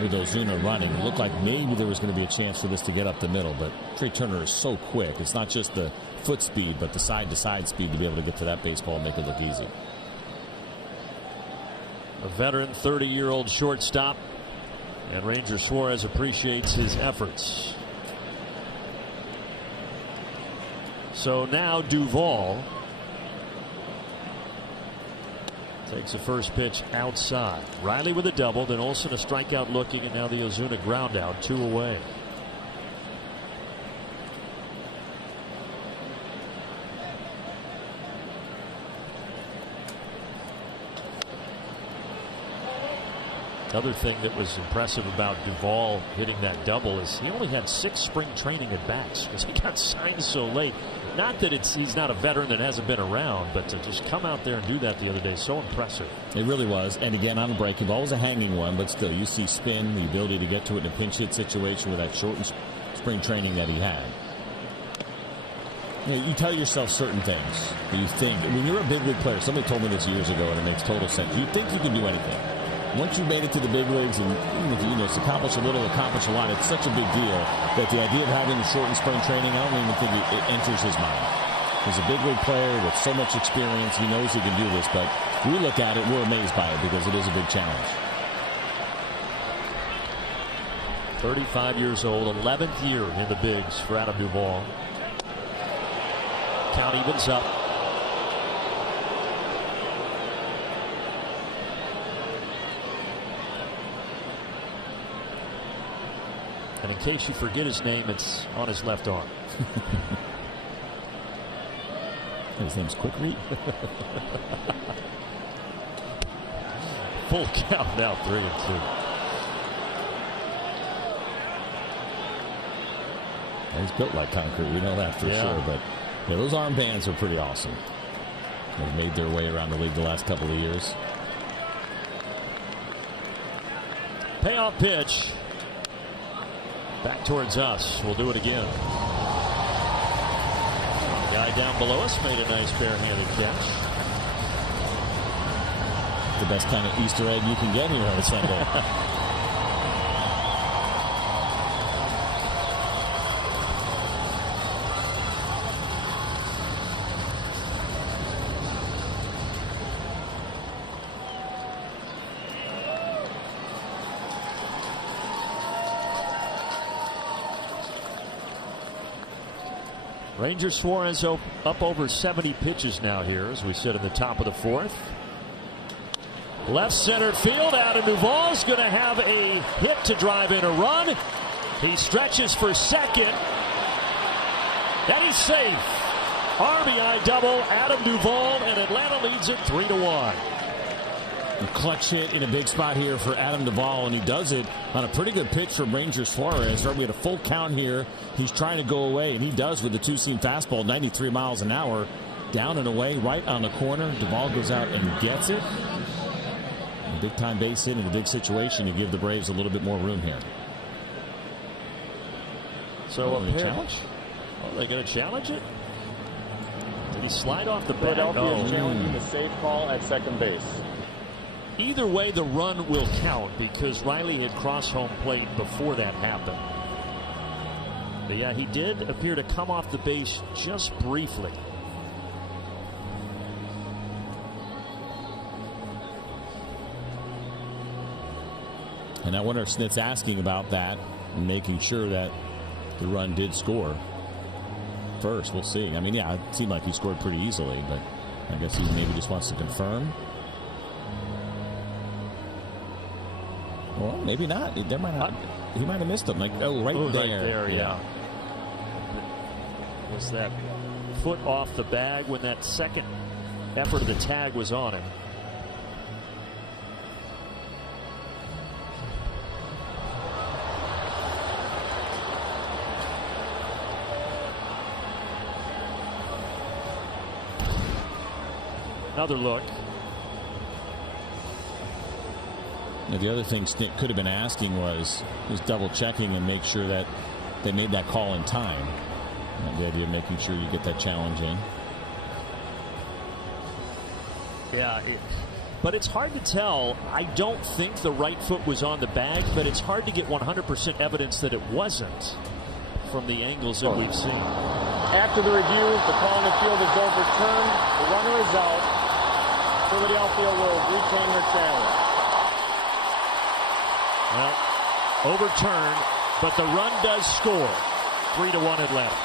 with Ozuna running. It looked like maybe there was going to be a chance for this to get up the middle, but Trey Turner is so quick. It's not just the foot speed, but the side-to-side speed to be able to get to that baseball and make it look easy. A veteran 30-year-old shortstop, and Ranger Suarez appreciates his efforts. So now Duvall takes the first pitch outside. Riley with a double, then Olsen a strikeout looking, and now the Ozuna ground out. 2 away. Other thing that was impressive about Duvall hitting that double is he only had 6 spring training at bats because he got signed so late. Not that he's not a veteran that hasn't been around, but to just come out there and do that the other day, so impressive. It really was. And again, on a breaking ball, it was a hanging one, but still, you see spin, the ability to get to it in a pinch hit situation with that shortened spring training that he had. You tell yourself certain things that you think. When you're a big league player, somebody told me this years ago, and it makes total sense. You think you can do anything. Once you've made it to the big leagues, and even if you accomplish a little, accomplish a lot, it's such a big deal that the idea of having a shortened spring training, I don't even think it enters his mind. He's a big league player with so much experience. He knows he can do this, but we look at it, we're amazed by it because it is a big challenge. 35 years old, 11th year in the bigs for Adam Duvall. Count evens up. And in case you forget his name, it's on his left arm. His name's Quickread. Full count now, 3-2. He's built like concrete, we know that for sure. But yeah, those armbands are pretty awesome. They've made their way around the league the last couple of years. Payoff pitch. Back towards us. We'll do it again. Guy down below us made a nice barehanded catch. The best kind of Easter egg you can get here on a Sunday. Ranger Suarez up over 70 pitches now here as we sit in the top of the 4th. Left center field. Adam Duvall's going to have a hit to drive in a run. He stretches for second. And he's safe. RBI double. Adam Duvall, and Atlanta leads it 3-1. A clutch hit in a big spot here for Adam Duvall, and he does it on a pretty good pitch from Ranger Suarez. We had a full count here. He's trying to go away, and he does with the 2-seam fastball, 93 miles an hour, down and away, right on the corner. Duvall goes out and gets it. A big-time base hit in a big situation to give the Braves a little bit more room here. So a challenge? Oh, they're going to challenge it? Did he slide off the bat? Philadelphia is challenging the safe call at second base. Either way, the run will count because Riley had crossed home plate before that happened. But yeah, he did appear to come off the base just briefly. And I wonder if Snit's asking about that and making sure that the run did score. first. We'll see. I mean, yeah, it seemed like he scored pretty easily, but I guess he maybe just wants to confirm. Well, maybe not. He might have missed him. Like, right there. Yeah. Was that foot off the bag when that second effort of the tag was on him? Another look. Now, the other thing Snit could have been asking was double checking and make sure that they made that call in time. The idea of making sure you get that challenge in. Yeah, but it's hard to tell. I don't think the right foot was on the bag, but it's hard to get 100% evidence that it wasn't from the angles that we've seen. After the review, the call in the field is overturned. The runner is out. Philadelphia will retain their challenge. Well, overturned, but the run does score. 3-1 Atlanta.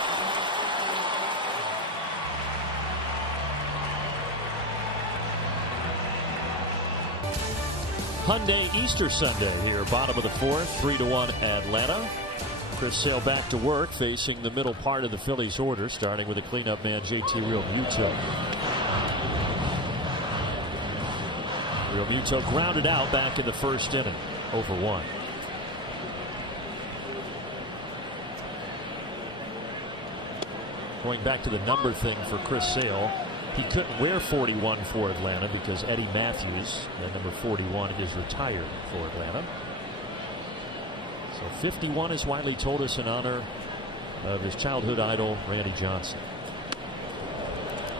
Hyundai Easter Sunday here, bottom of the fourth, 3-1 Atlanta. Chris Sale back to work, facing the middle part of the Phillies order, starting with a cleanup man, JT Realmuto. Realmuto grounded out back in the first inning, 0-1. Going back to the number thing for Chris Sale, he couldn't wear 41 for Atlanta because Eddie Matthews, at number 41, is retired for Atlanta. So 51, as Wiley told us, in honor of his childhood idol, Randy Johnson.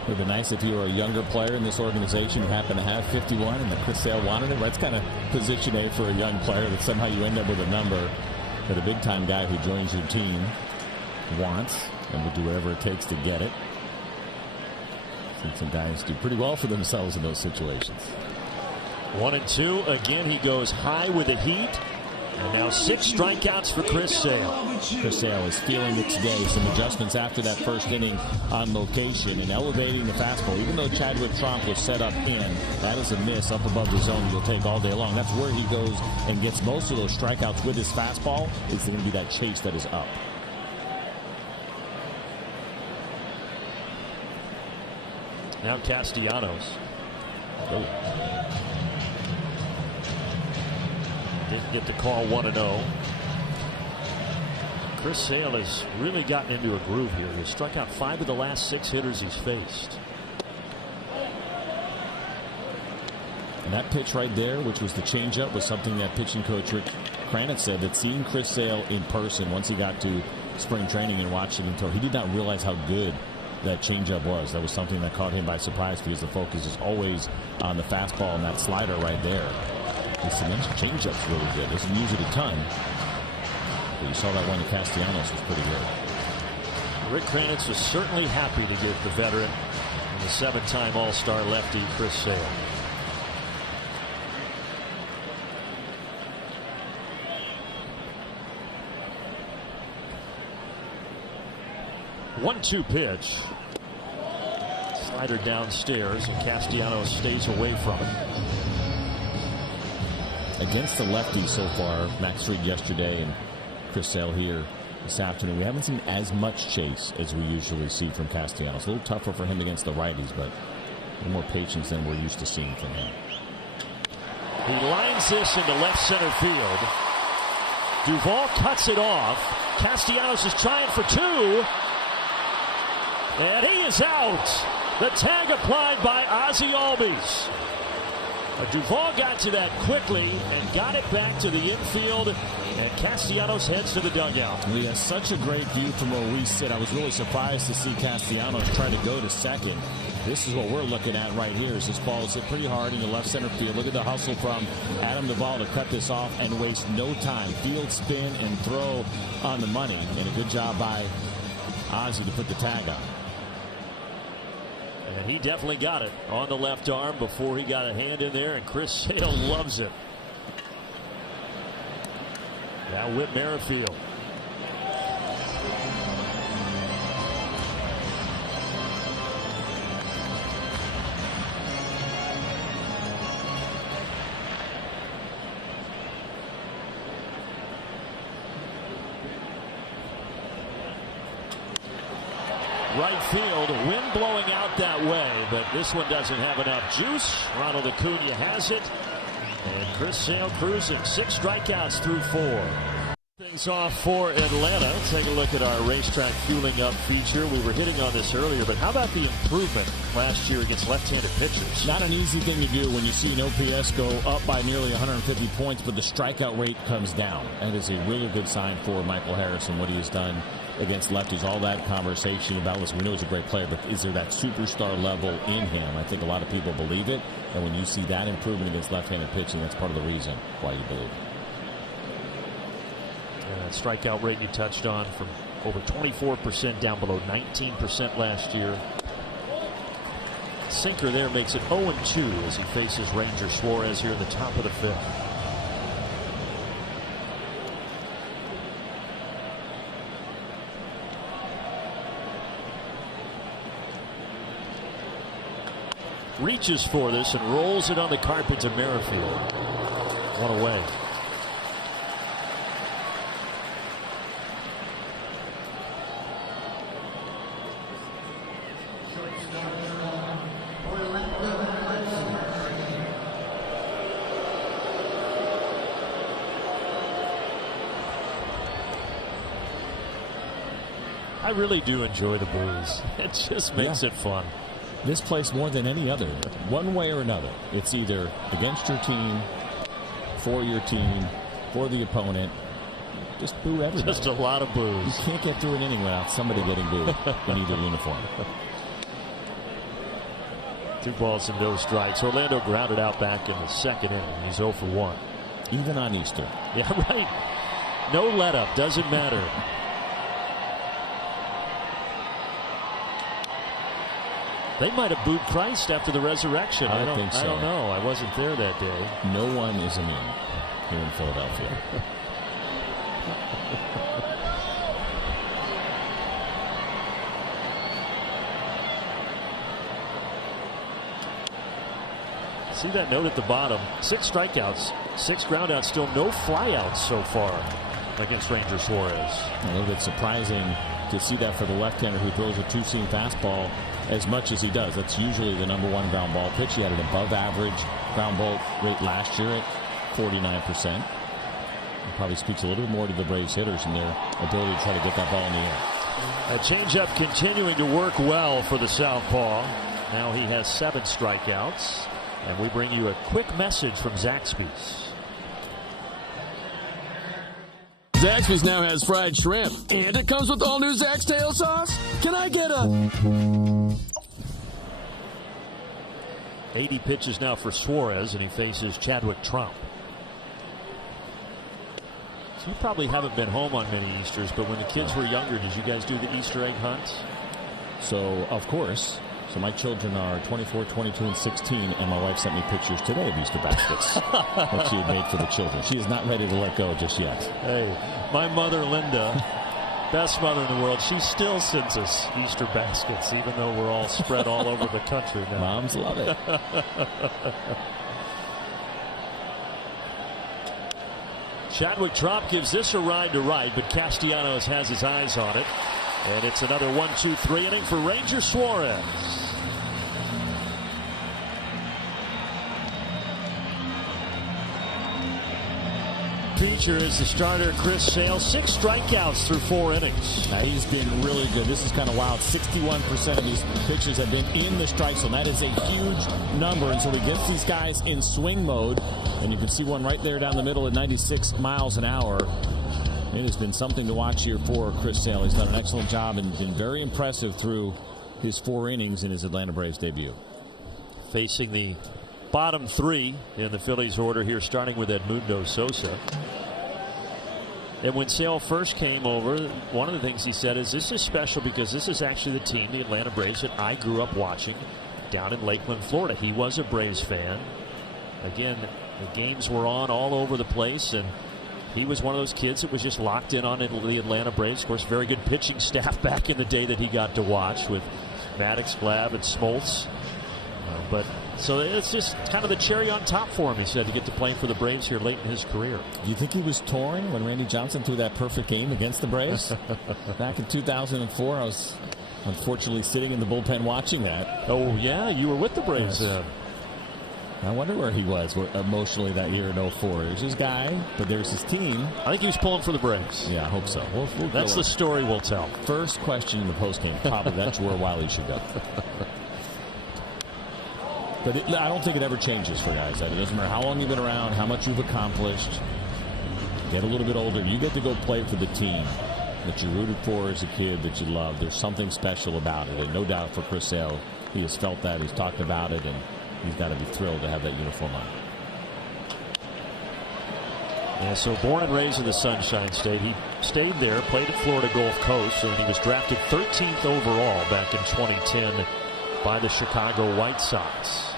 It would be nice if you were a younger player in this organization who happened to have 51 and that Chris Sale wanted it. That's kind of position A for a young player, that somehow you end up with a number that a big-time guy who joins your team wants and will do whatever it takes to get it. Some guys do pretty well for themselves in those situations. 1-2. Again, he goes high with the heat. And now 6 strikeouts for Chris Sale. Chris Sale is feeling it today. Some adjustments after that first inning on location and elevating the fastball. Even though Chadwick Tromp was set up in, that is a miss up above the zone he'll take all day long. That's where he goes and gets most of those strikeouts with his fastball. It's going to be that chase that is up. Now Castellanos. Oh. Didn't get the call. 1-0. Chris Sale has really gotten into a groove here. He's struck out 5 of the last 6 hitters he's faced. And that pitch right there, which was the changeup, was something that pitching coach Rick Kranitz said that seeing Chris Sale in person once he got to spring training and watched it until he did not realize how good that changeup was. That was something that caught him by surprise because the focus is always on the fastball and that slider right there. This changeup's really good. Doesn't use it a ton. But you saw that one to Castellanos was pretty good. Rick Kranitz was certainly happy to give the veteran and the 7-time All-Star lefty Chris Sale. One-two pitch. Slider downstairs, and Castellanos stays away from it. Against the lefties so far, Max Fried yesterday and Chris Sale here this afternoon, we haven't seen as much chase as we usually see from Castellanos. A little tougher for him against the righties, but a little more patience than we're used to seeing from him. He lines this into left center field. Duvall cuts it off. Castellanos is trying for 2. And he is out. The tag applied by Ozzie Albies. Duvall got to that quickly and got it back to the infield, and Castellanos heads to the dugout. We have such a great view from where we sit. I was really surprised to see Castellanos try to go to second. This is what we're looking at right here. As this ball is hit pretty hard in the left center field. Look at the hustle from Adam Duvall to cut this off and waste no time. Field spin and throw on the money, and a good job by Ozzie to put the tag on. And he definitely got it on the left arm before he got a hand in there, and Chris Sale loves it. Now Whit Merrifield. right field. Wind blowing out that way, but this one doesn't have enough juice. Ronald Acuna has it. And Chris Sale cruising. 6 strikeouts through 4. Things off for Atlanta. Take a look at our racetrack fueling up feature. We were hitting on this earlier, but how about the improvement last year against left-handed pitchers? Not an easy thing to do when you see an OPS go up by nearly 150 points, but the strikeout rate comes down. That is a really good sign for Michael Harris and what he has done against lefties. All that conversation about, listen, we know he's a great player, but is there that superstar level in him? I think a lot of people believe it, and when you see that improvement against left-handed pitching, that's part of the reason why you believe it. That strikeout rate you touched on from over 24% down below 19% last year. Sinker there makes it 0-2 as he faces Ranger Suarez here in the top of the 5th. Reaches for this and rolls it on the carpet to Merrifield. One away. I really do enjoy the blues. It just makes it fun. This place more than any other, one way or another. It's either against your team, for your team, for the opponent. Just boo everybody. Just a lot of boos. You can't get through an inning without somebody getting booed in either uniform. 2 balls and no strikes. Orlando grounded out back in the 2nd inning. He's 0 for 1. Even on Easter. Yeah, right. No let up. Doesn't matter. They might have booed Christ after the resurrection. I don't think so. I don't know. I wasn't there that day. No one is immune here in Philadelphia. See that note at the bottom. 6 strikeouts, 6 groundouts, still no flyouts so far against Ranger Suarez. A little bit surprising to see that for the left-hander who throws a 2-seam fastball as much as he does. That's usually the #1 ground ball pitch. He had an above-average ground ball rate last year at 49%. It probably speaks a little bit more to the Braves hitters and their ability to try to get that ball in the air. A changeup continuing to work well for the southpaw. Now he has 7 strikeouts. And we bring you a quick message from Zaxby's. Zaxby's now has fried shrimp, and it comes with all new Zax tail sauce. Can I get a... 80 pitches now for Suarez, and he faces Chadwick Trump. So you probably haven't been home on many Easters, but when the kids were younger, did you guys do the Easter egg hunt? So, of course. So my children are 24, 22, and 16, and my wife sent me pictures today of Easter baskets that she had made for the children. She is not ready to let go just yet. Hey, my mother, Linda, best mother in the world, she still sends us Easter baskets, even though we're all spread all over the country now. Moms love it. Chadwick Trump gives this a ride to right, but Castellanos has his eyes on it. And it's another 1-2-3 inning for Ranger Suarez. Feature is the starter, Chris Sale. 6 strikeouts through 4 innings. Now, he's been really good. This is kind of wild. 61% of these pitches have been in the strike zone. That is a huge number. And so he gets these guys in swing mode. And you can see one right there down the middle at 96 miles an hour. It has been something to watch here for Chris Sale. He's done an excellent job and been very impressive through his 4 innings in his Atlanta Braves debut. Facing the bottom 3 in the Phillies order here, starting with Edmundo Sosa. And when Sale first came over, one of the things he said is, this is special because this is actually the team, the Atlanta Braves, that I grew up watching down in Lakeland, Florida. He was a Braves fan. Again, the games were on all over the place, and he was one of those kids that was just locked in on the Atlanta Braves. Of course, very good pitching staff back in the day that he got to watch with Maddox, Glab, and Smoltz. So it's just kind of the cherry on top for him, he said, to get to play for the Braves here late in his career. Do you think he was torn when Randy Johnson threw that perfect game against the Braves? Back in 2004, I was Unfortunately, sitting in the bullpen watching that. Oh, yeah, you were with the Braves then. I wonder where he was emotionally that year in 04. There's his guy, but there's his team. I think he was pulling for the Braves. Yeah, I hope so. That's the story we'll tell. First question in the postgame, probably that's where Wiley should go. But I don't think it ever changes for guys. It doesn't matter how long you've been around, how much you've accomplished. Get a little bit older. You get to go play for the team that you rooted for as a kid, that you loved. There's something special about it. And no doubt for Chris Sale, he has felt that. He's talked about it, and he's got to be thrilled to have that uniform on. Yeah, so born and raised in the Sunshine State. He stayed there, played at Florida Gulf Coast, and he was drafted 13th overall back in 2010 by the Chicago White Sox.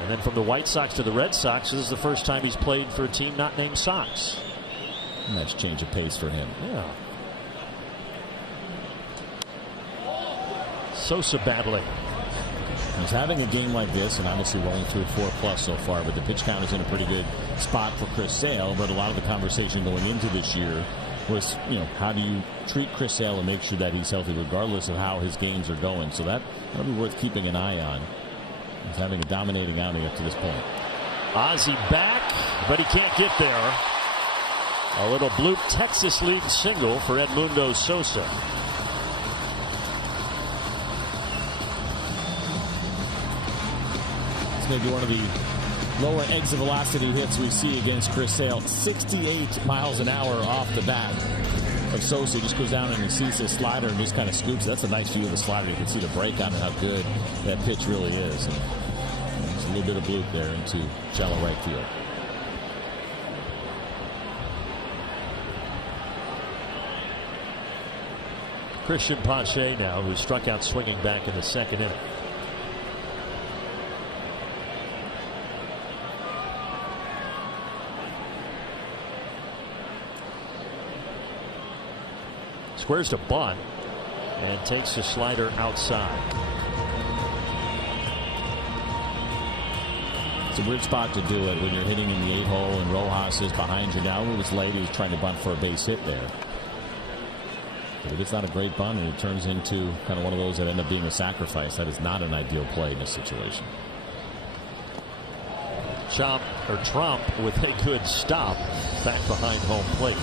And then from the White Sox to the Red Sox, this is the first time he's played for a team not named Sox. Nice change of pace for him. Yeah. Sosa battling. He's having a game like this, and obviously rolling through 4+ so far, but the pitch count is in a pretty good spot for Chris Sale. But a lot of the conversation going into this year was, how do you treat Chris Sale and make sure that he's healthy regardless of how his games are going? So that'll be worth keeping an eye on. He's having a dominating outing up to this point. Ozzie back, but he can't get there. A little bloop Texas lead single for Edmundo Sosa. It's maybe one of the lower exit velocity hits we see against Chris Sale. 68 miles an hour off the bat of Sosa. He just goes down and he sees his slider and just kind of scoops. That's a nice view of the slider. You can see the break on it, how good that pitch really is. And there's a little bit of bloop there into shallow right field. Christian Pache now, who struck out swinging back in the second inning. Squares to bunt and takes the slider outside. It's a weird spot to do it when you're hitting in the 8-hole and Rojas is behind you now. It was late. He was trying to bunt for a base hit there. But if it's not a great bunt and it turns into kind of one of those that end up being a sacrifice, that is not an ideal play in this situation. Trump with a good stop back behind home plate.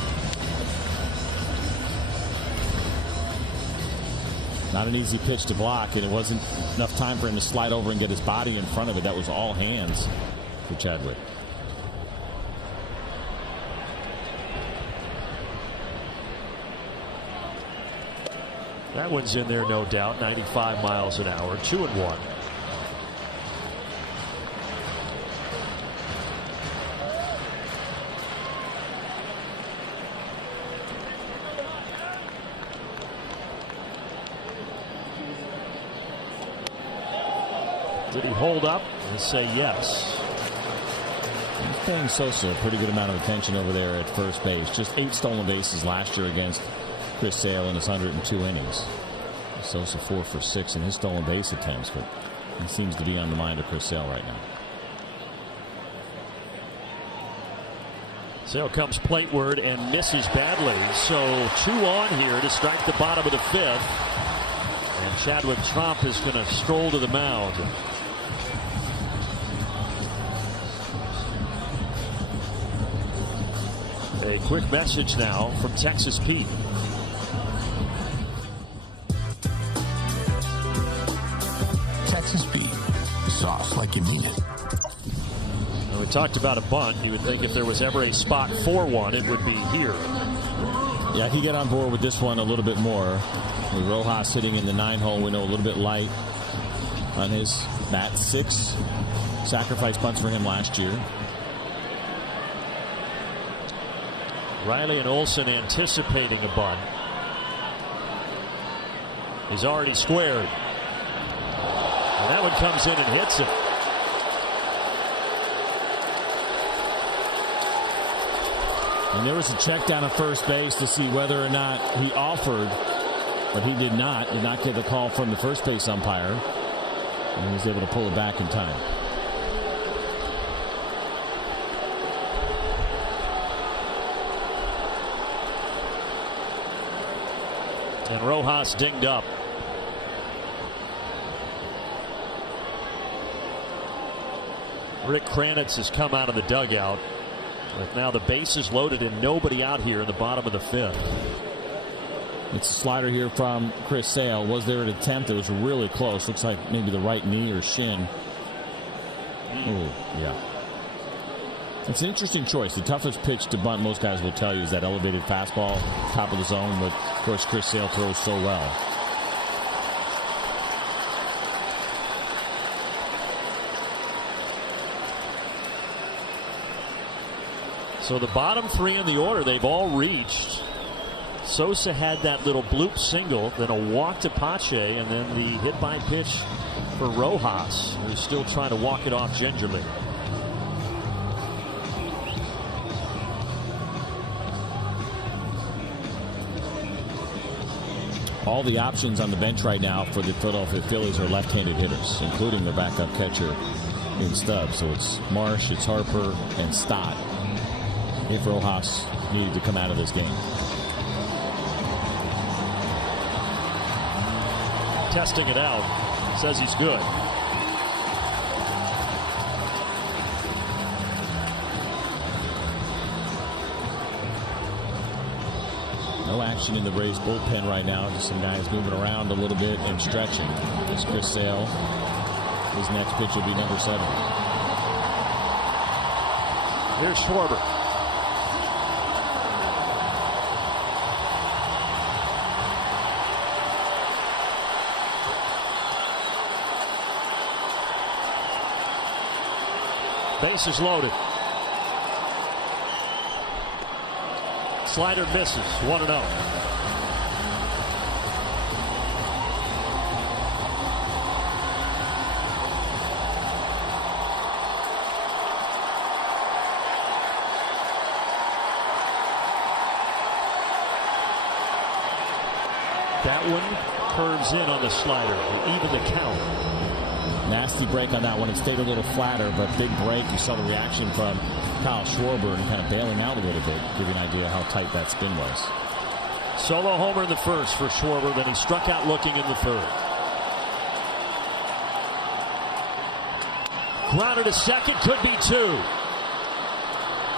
Not an easy pitch to block, and it wasn't enough time for him to slide over and get his body in front of it. That was all hands for Chadwick. That one's in there, no doubt. 95 miles an hour, 2-1. Did he hold up and say yes? He's paying Sosa a pretty good amount of attention over there at first base. Just 8 stolen bases last year against Chris Sale in his 102 innings. Sosa 4 for 6 in his stolen base attempts, but he seems to be on the mind of Chris Sale right now. Sale comes plateward and misses badly. So 2 on here to strike the bottom of the 5th. And Chadwick Tromp is going to stroll to the mound. A quick message now from Texas Pete. Texas Pete, sauce like you mean it. Now we talked about a bunt. You would think if there was ever a spot for one, it would be here. Yeah, he get on board with this one a little bit more. With Rojas sitting in the 9-hole, we know a little bit light on his bat. 6 sacrifice bunts for him last year. Riley and Olsen anticipating a bunt. He's already squared. And that one comes in and hits him. And there was a check down at first base to see whether or not he offered, but he did not get the call from the first base umpire. And he was able to pull it back in time. And Rojas dinged up. Rick Kranitz has come out of the dugout with now the bases loaded and nobody out here in the bottom of the 5th. It's a slider here from Chris Sale. Was there an attempt? It was really close. Looks like maybe the right knee or shin. Oh, yeah. It's an interesting choice. The toughest pitch to bunt, most guys will tell you, is that elevated fastball, top of the zone. But, of course, Chris Sale throws so well. So the bottom 3 in the order, they've all reached. Sosa had that little bloop single, then a walk to Pache, and then the hit by pitch for Rojas, who's still trying to walk it off gingerly. All the options on the bench right now for the Philadelphia Phillies are left-handed hitters, including their backup catcher in Stubbs. So it's Marsh, it's Harper, and Stott if Rojas needed to come out of this game. Testing it out, says he's good. No action in the Rays bullpen right now. Just some guys moving around a little bit and stretching. It's Chris Sale. His next pitch will be number 7. Here's Schwarber. Bases loaded. Slider misses. 1-0. That one curves in on the slider to even the count. Nasty break on that one. It stayed a little flatter, but big break. You saw the reaction from Kyle Schwarber and kind of bailing out a little bit. Give you an idea how tight that spin was. Solo homer in the first for Schwarber. Then he struck out looking in the 3rd. Grounded to second. Could be 2.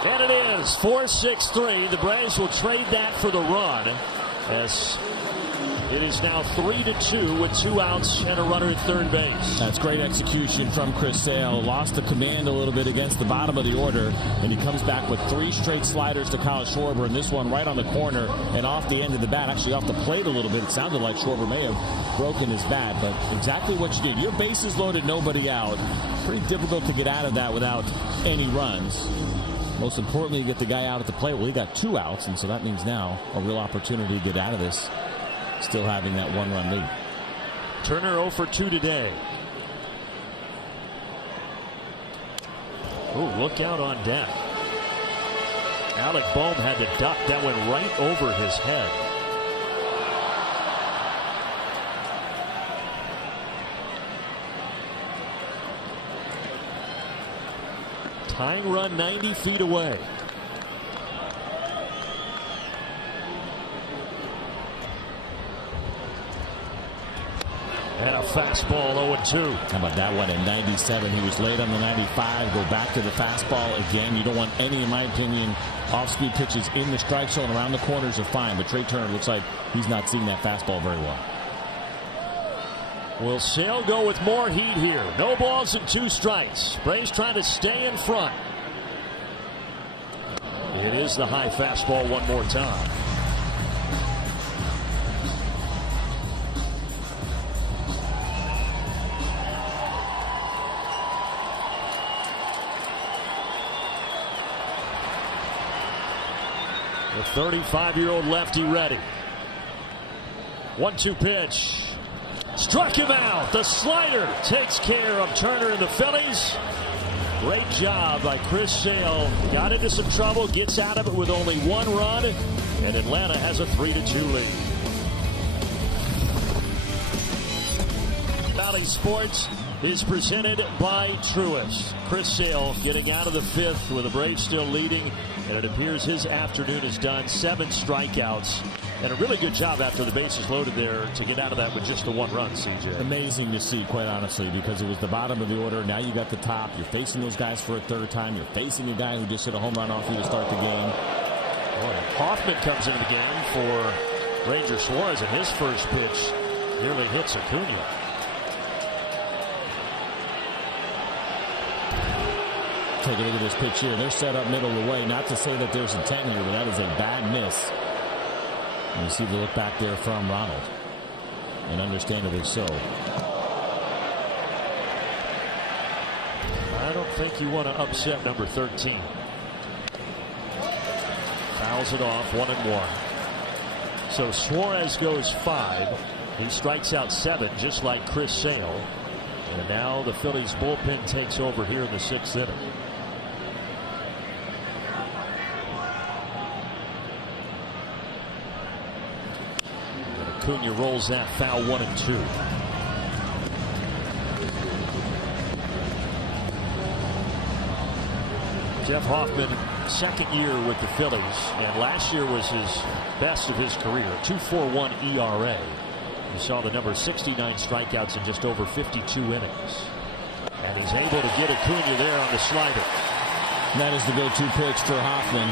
And it is 4-6-3. The Braves will trade that for the run, as it is now 3-2 with 2 outs and a runner at third base. That's great execution from Chris Sale. Lost the command a little bit against the bottom of the order, and he comes back with 3 straight sliders to Kyle Schwarber, and this one right on the corner and off the end of the bat, actually off the plate a little bit. It sounded like Schwarber may have broken his bat, but exactly what you did. Your bases loaded, nobody out. Pretty difficult to get out of that without any runs. Most importantly, you get the guy out at the plate. Well, he got 2 outs, and so that means now a real opportunity to get out of this, still having that 1-run lead. Turner 0 for 2 today. Oh, look out on deck. Alec Bohm had to duck. That went right over his head. Tying run 90 feet away. And a fastball 0-2. How about that one at 97? He was late on the 95. Go back to the fastball again. You don't want any, in my opinion, off-speed pitches in the strike zone. Around the corners are fine, but Trey Turner looks like he's not seeing that fastball very well. Will Sale go with more heat here? No balls and 2 strikes. Braves trying to stay in front. It is the high fastball one more time. The 35-year-old lefty ready. 1-2 pitch. Struck him out. The slider takes care of Turner and the Phillies. Great job by Chris Sale. Got into some trouble, gets out of it with only 1 run, and Atlanta has a 3-2 lead. Valley Sports is presented by Truist. Chris Sale getting out of the 5th with the Braves still leading, and it appears his afternoon is done. 7 strikeouts And a really good job after the bases loaded there to get out of that with just the 1 run, CJ. Amazing to see, quite honestly, because it was the bottom of the order. Now you got the top. You're facing those guys for a third time. You're facing a guy who just hit a home run off you to start the game. Hoffman comes into the game for Ranger Suarez, and his first pitch nearly hits Acuna. Take a look at this pitch here. They're set up middle of the way. Not to say that there's intent here, but that is a bad miss. And you see the look back there from Ronald. And understandably so. I don't think you want to upset number 13. Fouls it off, 1-1. So Suarez goes 5. He strikes out 7, just like Chris Sale. And now the Phillies bullpen takes over here in the 6th inning. Acuna rolls that foul, 1-2. Jeff Hoffman, second year with the Phillies, and last year was his best of his career, 2.41 ERA. You saw the number 69 strikeouts in just over 52 innings. And he's able to get Acuna there on the slider. That is the go-to pitch for Hoffman.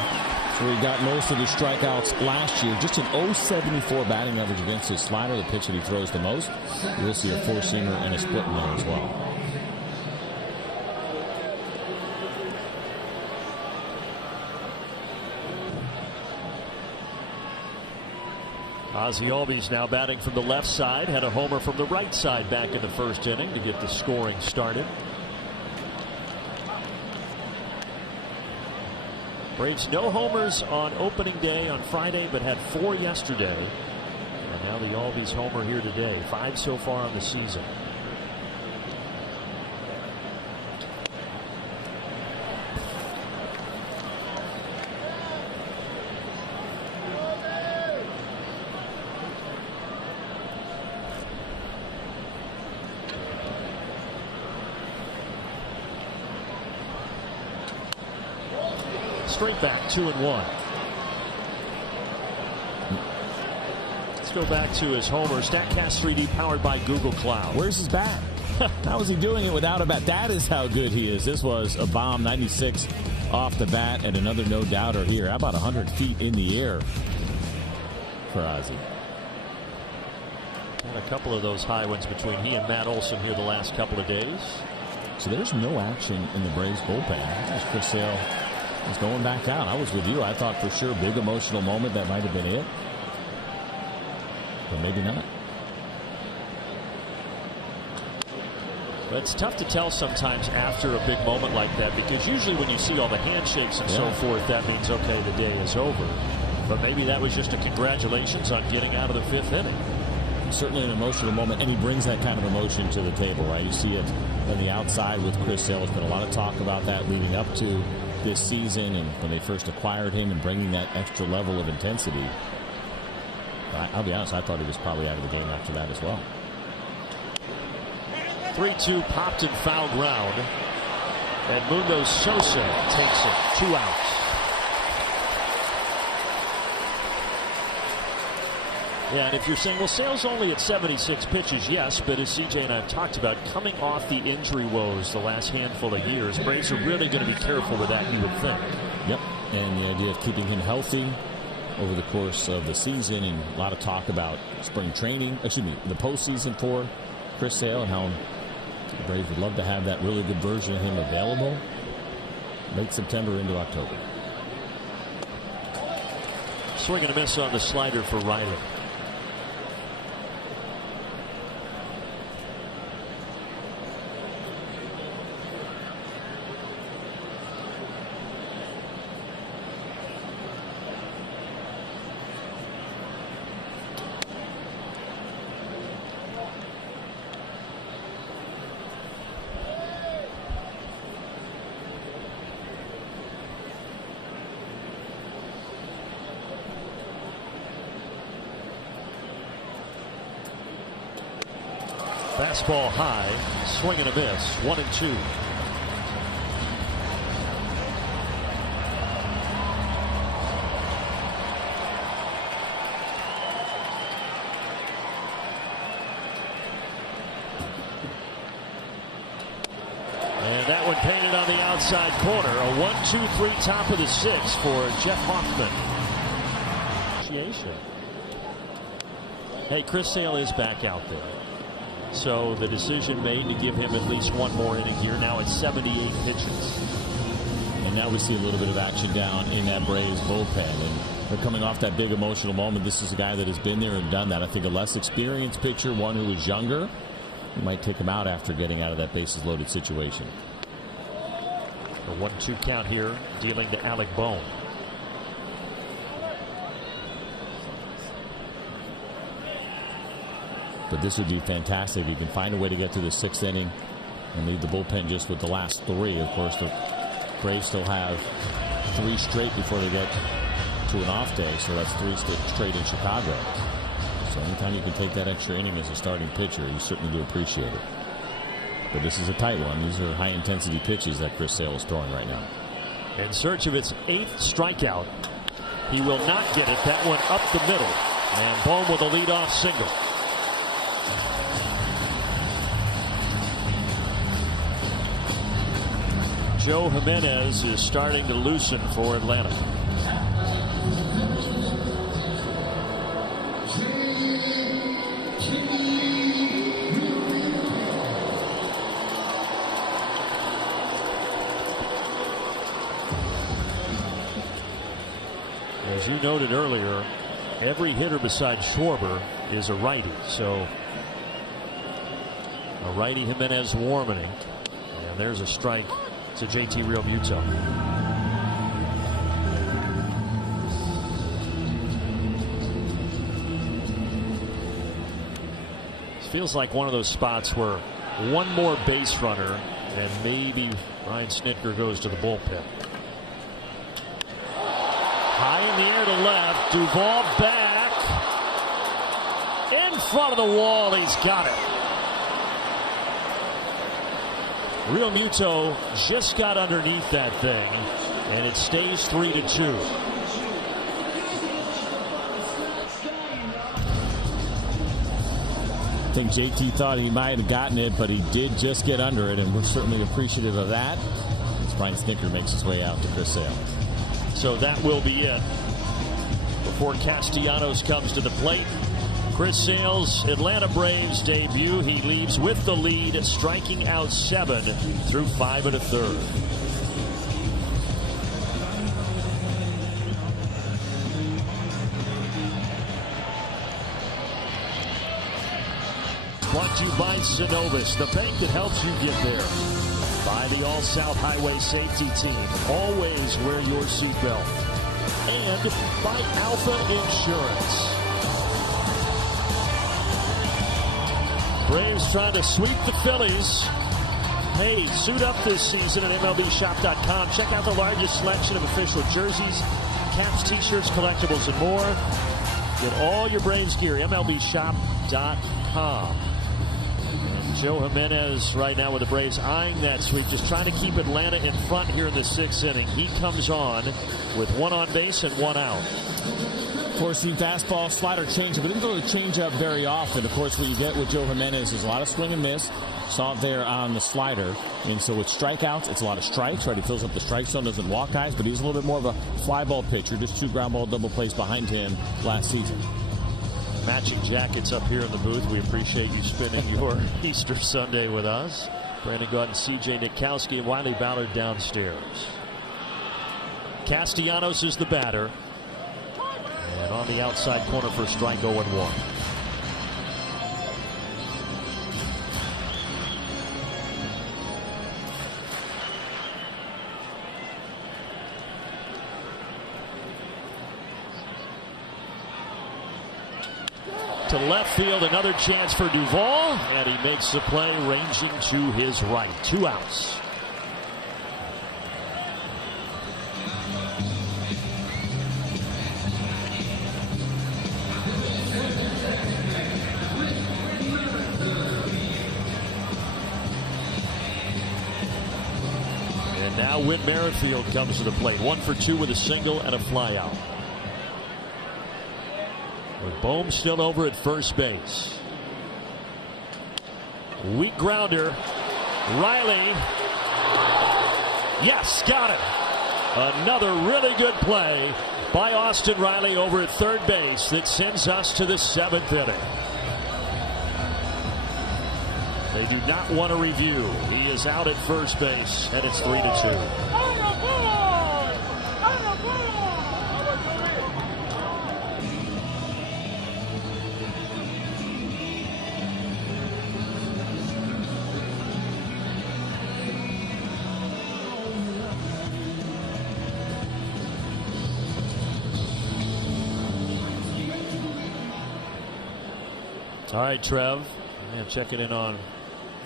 So he got most of his strikeouts last year. Just an .074 batting average against his slider, the pitch that he throws the most. You'll see a four-seamer and a split in there as well. Ozzie Albies now batting from the left side. Had a homer from the right side back in the first inning to get the scoring started. Braves no homers on opening day on Friday, but had 4 yesterday. And now the Albies homer here today. 5 so far on the season. Straight back, 2-1. Let's go back to his homer. StatCast 3D powered by Google Cloud. Where's his bat? How is he doing it without a bat? That is how good he is. This was a bomb, 96 off the bat, and another no-doubter here. How about 100 feet in the air for Ozzie? Had a couple of those high ones between he and Matt Olson here the last couple of days. So there's no action in the Braves bullpen. There's Chris Sale. He's going back down. I was with you. I thought for sure big emotional moment, that might have been it. But maybe not. But it's tough to tell sometimes after a big moment like that, because usually when you see all the handshakes and so forth, that means, okay, the day is over. But maybe that was just a congratulations on getting out of the 5th inning. Certainly an emotional moment, and he brings that kind of emotion to the table, right? You see it on the outside with Chris Sale. There's been a lot of talk about that leading up to this season and when they first acquired him and bringing that extra level of intensity. But I'll be honest, I thought he was probably out of the game after that as well. 3-2 popped and foul ground. And Mundo Sosa takes it. 2 outs. Yeah, and if you're saying, well, Sale's only at 76 pitches, yes, but as CJ and I have talked about, coming off the injury woes the last handful of years, Braves are really going to be careful with that, you would think. Yep, and the idea of keeping him healthy over the course of the season, and a lot of talk about spring training, the postseason for Chris Sale, and how the Braves would love to have that really good version of him available late September into October. Swing and a miss on the slider for Riley. Fastball high, swing and a miss, 1-2. And that one painted on the outside corner. A 1-2-3 top of the 6 for Jeff Hoffman. Hey, Chris Sale is back out there. So the decision made to give him at least one more inning here. Now it's 78 pitches. And now we see a little bit of action down in that Braves bullpen. And they're coming off that big emotional moment. This is a guy that has been there and done that. I think a less experienced pitcher, one who is younger, you might take him out after getting out of that bases loaded situation. A 1-2 count here, dealing to Alec Bohm. But this would be fantastic if you can find a way to get to the 6th inning and leave the bullpen just with the last 3. Of course, the Braves still have 3 straight before they get to an off day, so that's 3 straight in Chicago. So anytime you can take that extra inning as a starting pitcher, you certainly do appreciate it. But this is a tight one. These are high-intensity pitches that Chris Sale is throwing right now. In search of its 8th strikeout. He will not get it. That one up the middle. And Bohm with a leadoff single. Joe Jimenez is starting to loosen for Atlanta. As you noted earlier, every hitter besides Schwarber is a righty. So a righty Jimenez warming. And there's a strike to JT Realmuto. This feels like one of those spots where one more base runner and maybe Ryan Snitker goes to the bullpen. High in the air to left. Duvall back. In front of the wall. He's got it. Realmuto just got underneath that thing, and it stays 3-2. I think JT thought he might have gotten it, but he did just get under it, and we're certainly appreciative of that. As Brian Snitker makes his way out to Chris Sale. So that will be it. Before Castellanos comes to the plate, Chris Sale's Atlanta Braves debut. He leaves with the lead, striking out 7 through 5 1/3. Brought to you by Synovus, the bank that helps you get there. By the All-South Highway Safety Team. Always wear your seatbelt. And by Alpha Insurance. Braves trying to sweep the Phillies. Hey, suit up this season at MLBShop.com. Check out the largest selection of official jerseys, caps, t-shirts, collectibles, and more. Get all your Braves gear, MLBShop.com. And Joe Jimenez right now with the Braves eyeing that sweep, just trying to keep Atlanta in front here in the 6th inning. He comes on with 1 on base and 1 out. Four-seam fastball, slider, changeup. But didn't go to changeup very often. Of course, what you get with Joe Jimenez is a lot of swing and miss. Saw it there on the slider. And so with strikeouts, it's a lot of strikes, right? He fills up the strike zone, doesn't walk guys, but he's a little bit more of a fly ball pitcher. Just 2 ground ball double plays behind him last season. Matching jackets up here in the booth. We appreciate you spending your Easter Sunday with us. Brandon Gaudin, CJ Nitkowski, and Wiley Ballard downstairs. Castellanos is the batter. And on the outside corner for strike 0-1. To left field, another chance for Duvall, and he makes the play, ranging to his right. 2 outs. And now Whit Merrifield comes to the plate. 1 for 2 with a single and a fly out. With Bohm still over at first base. Weak grounder. Riley Yes, got it. Another really good play by Austin Riley over at third base that sends us to the 7th inning. They do not want to review. He is out at first base, and it's 3-2. All right, Trev, and checking in on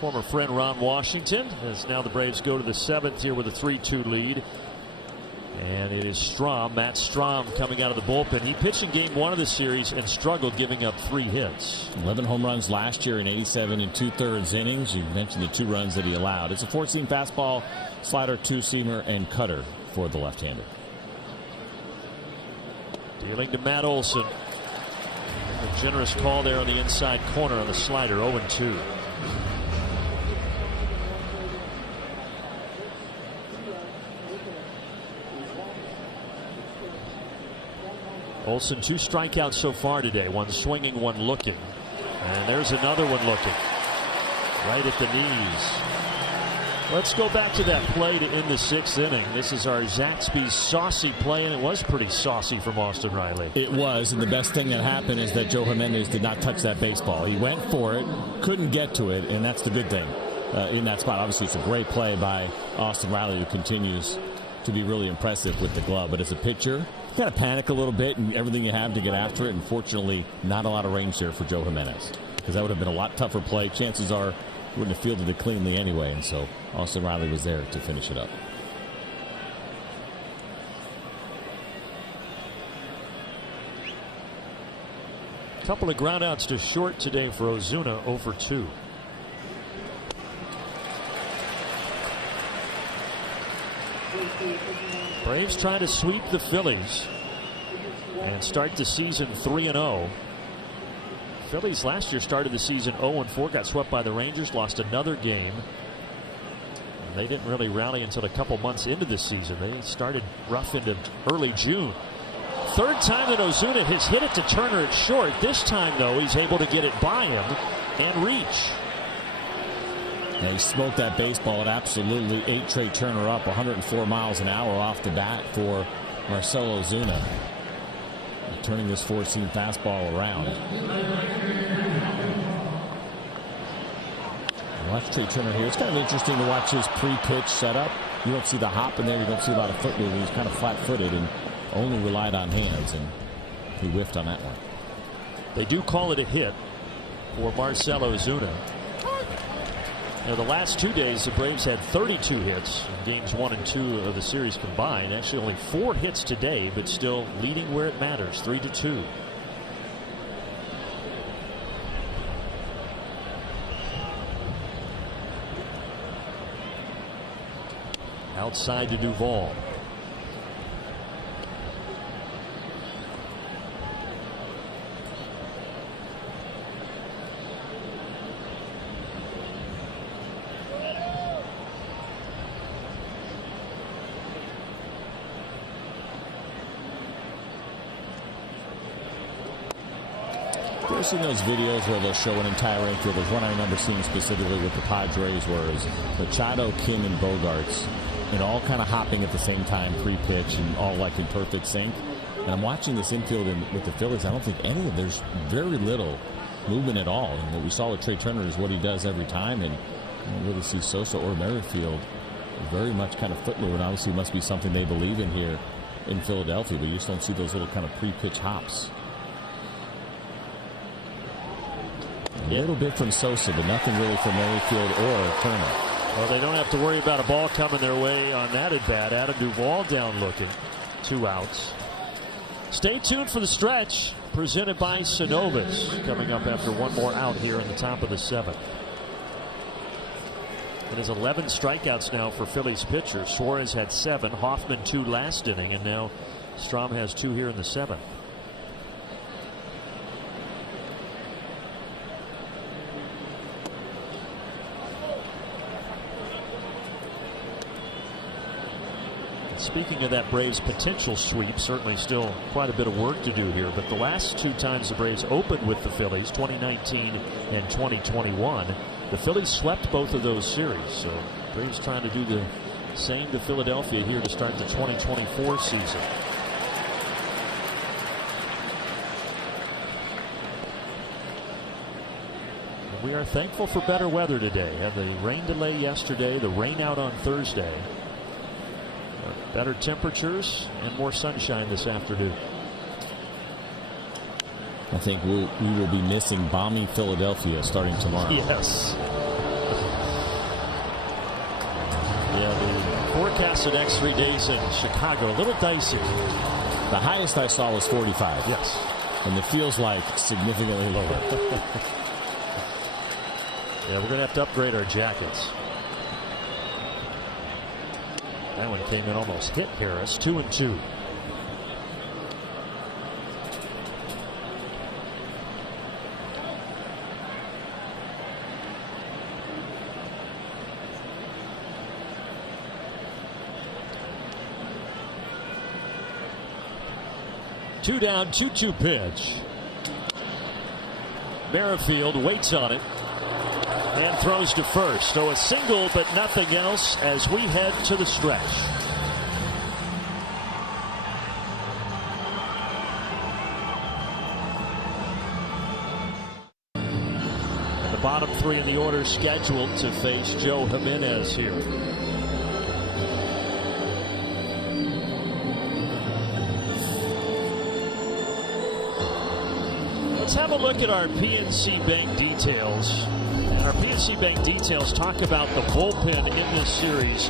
former friend Ron Washington as now the Braves go to the 7th here with a 3-2 lead. And it is Strahm, Matt Strahm, coming out of the bullpen. He pitched in game 1 of the series and struggled, giving up 3 hits. 11 home runs last year in 87 2/3 innings. You mentioned the 2 runs that he allowed. It's a 4-seam fastball, slider, 2-seamer, and cutter for the left-hander. Dealing to Matt Olson. A generous call there on the inside corner on the slider, 0-2. Olson 2 strikeouts so far today, 1 swinging, 1 looking. And there's another one looking right at the knees. Let's go back to that play to end the 6th inning. This is our Zaxby's saucy play, and it was pretty saucy from Austin Riley. It was, and the best thing that happened is that Joe Jimenez did not touch that baseball. He went for it, couldn't get to it, and that's the good thing in that spot. Obviously, it's a great play by Austin Riley, who continues to be really impressive with the glove. But as a pitcher, you got to panic a little bit and everything you have to get after it. And fortunately, not a lot of range there for Joe Jimenez, because that would have been a lot tougher play. Chances are wouldn't have fielded it cleanly anyway, and so Austin Riley was there to finish it up. A couple of groundouts to short today for Ozuna, 0-2. Braves trying to sweep the Phillies and start the season 3-0. Phillies last year started the season 0-4, got swept by the Rangers, lost another game. They didn't really rally until a couple months into the season. They started rough into early June. Third time that Ozuna has hit it to Turner at short. This time, though, he's able to get it by him and reach. Yeah, he smoked that baseball. It absolutely ate Trey Turner up, 104 miles an hour off the bat for Marcell Ozuna. Turning this 4-seam fastball around. Watch Trey Turner here. It's kind of interesting to watch his pre-pitch setup. You don't see the hop in there. You don't see a lot of foot movement. He's kind of flat-footed and only relied on hands, and he whiffed on that one. They do call it a hit for Marcell Ozuna. Now, the last 2 days, the Braves had 32 hits in games 1 and 2 of the series combined. Actually, only 4 hits today, but still leading where it matters, 3-2. Outside to Duvall. I've seen those videos where they'll show an entire infield. There's one I remember seeing specifically with the Padres, where it was Machado, Kim, and Bogarts, and all kind of hopping at the same time, pre-pitch, and all like in perfect sync. And I'm watching this infield with the Phillies. I don't think there's very little movement at all. And what we saw with Trey Turner is what he does every time, and you don't really see Sosa or Merrifield very much kind of foot movement. Obviously, it must be something they believe in here in Philadelphia, but you just don't see those little kind of pre-pitch hops. A little bit from Sosa, but nothing really from Merrifield or Turner. Well, they don't have to worry about a ball coming their way on that at bat. Adam Duvall down looking. 2 outs. Stay tuned for the stretch presented by Synovus, coming up after one more out here in the top of the 7th. It is 11 strikeouts now for Phillies pitchers. Suarez had 7, Hoffman 2 last inning, and now Strahm has 2 here in the 7th. Speaking of that Braves potential sweep, certainly still quite a bit of work to do here. But the last two times the Braves opened with the Phillies, 2019 and 2021, the Phillies swept both of those series. So Braves trying to do the same to Philadelphia here to start the 2024 season. We are thankful for better weather today. Had the rain delay yesterday, the rain out on Thursday. Better temperatures and more sunshine this afternoon. I think we will be missing balmy Philadelphia starting tomorrow. Yes. Yeah, the forecast the next 3 days in Chicago, a little dicey. The highest I saw was 45. Yes. And it feels like significantly lower. Yeah, we're going to have to upgrade our jackets. That one came in, almost hit Harris. 2-2. Two down, 2-2 pitch. Merrifield waits on it and throws to first. So a single, but nothing else as we head to the stretch. And the bottom three in the order scheduled to face Joe Jimenez here. Let's have a look at our PNC Bank details. Our PNC Bank details talk about the bullpen in this series.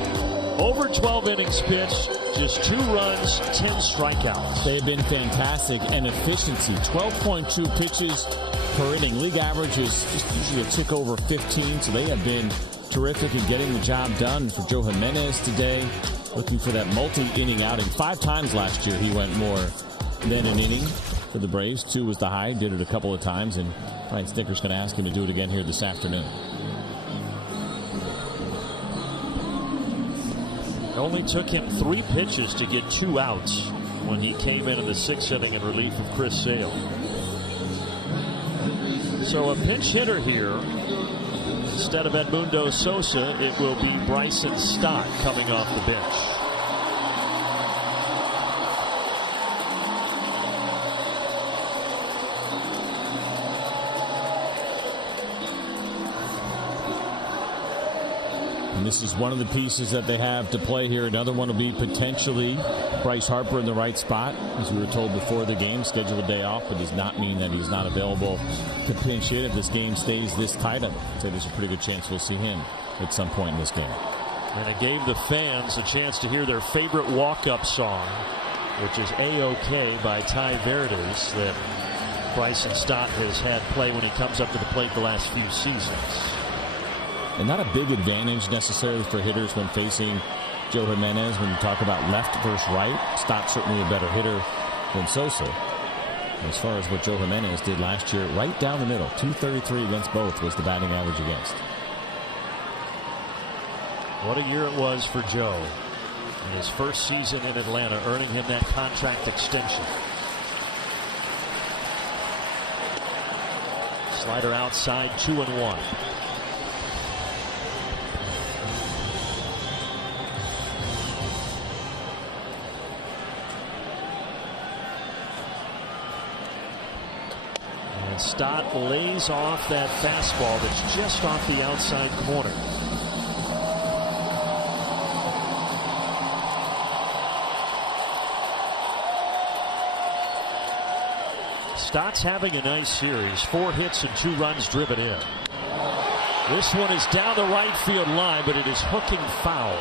Over 12 innings pitched, just 2 runs, 10 strikeouts. They have been fantastic, and efficiency, 12.2 pitches per inning. League average is just usually a tick over 15, so they have been terrific in getting the job done. For Joe Jimenez today, looking for that multi-inning outing. 5 times last year he went more than an inning for the Braves. 2 was the high, did it a couple of times, and Brian Snitker's going to ask him to do it again here this afternoon. It only took him 3 pitches to get 2 outs when he came in the 6th inning in relief of Chris Sale. So a pinch hitter here. Instead of Edmundo Sosa, it will be Bryson Stott coming off the bench. And this is one of the pieces that they have to play here. Another one will be potentially Bryce Harper in the right spot. As we were told before the game, schedule a day off, but does not mean that he's not available to pinch hit if this game stays this tight. I'd say there's a pretty good chance we'll see him at some point in this game. And it gave the fans a chance to hear their favorite walk-up song, which is A-OK by Ty Verdes, that Bryson Stott has had play when he comes up to the plate the last few seasons. And not a big advantage necessarily for hitters when facing Joe Jimenez. When you talk about left versus right, Stott's certainly a better hitter than Sosa. As far as what Joe Jimenez did last year, right down the middle, 233 against both was the batting average against. What a year it was for Joe in his first season in Atlanta, earning him that contract extension. Slider outside, 2-1. Stott lays off that fastball that's just off the outside corner. Stott's having a nice series. 4 hits and 2 runs driven in. This one is down the right field line, but it is hooking foul.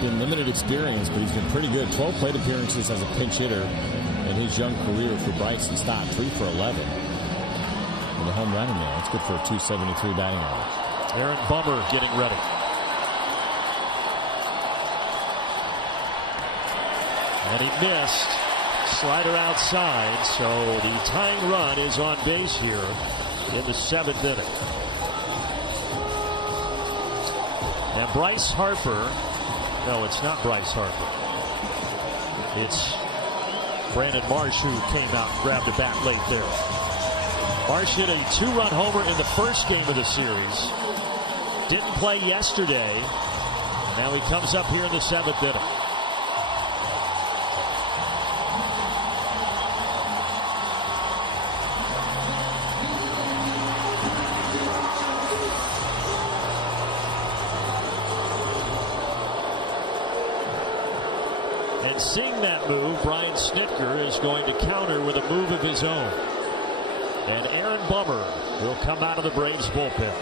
Been limited experience, but he's been pretty good. 12 plate appearances as a pinch hitter in his young career for Bryson Stott. 3 for 11 with a home run in there. That's good for a 273 batting average. Aaron Bummer getting ready. And he missed. Slider outside, so the tying run is on base here in the 7th inning. Bryce Harper. No, it's not Bryce Harper. It's Brandon Marsh who came out and grabbed a bat late there. Marsh hit a 2-run homer in the first game of the series. Didn't play yesterday. And now he comes up here in the 7th inning. And seeing that move, Brian Snitker is going to counter with a move of his own. And Aaron Bummer will come out of the Braves bullpen.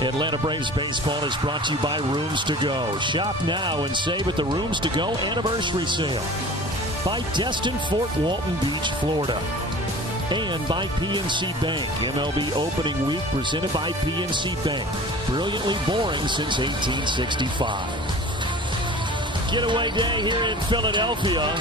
Atlanta Braves baseball is brought to you by Rooms To Go. Shop now and save at the Rooms To Go anniversary sale. By Destin Fort Walton Beach, Florida. And by PNC Bank. MLB opening week presented by PNC Bank. Brilliantly boring since 1865. Getaway day here in Philadelphia.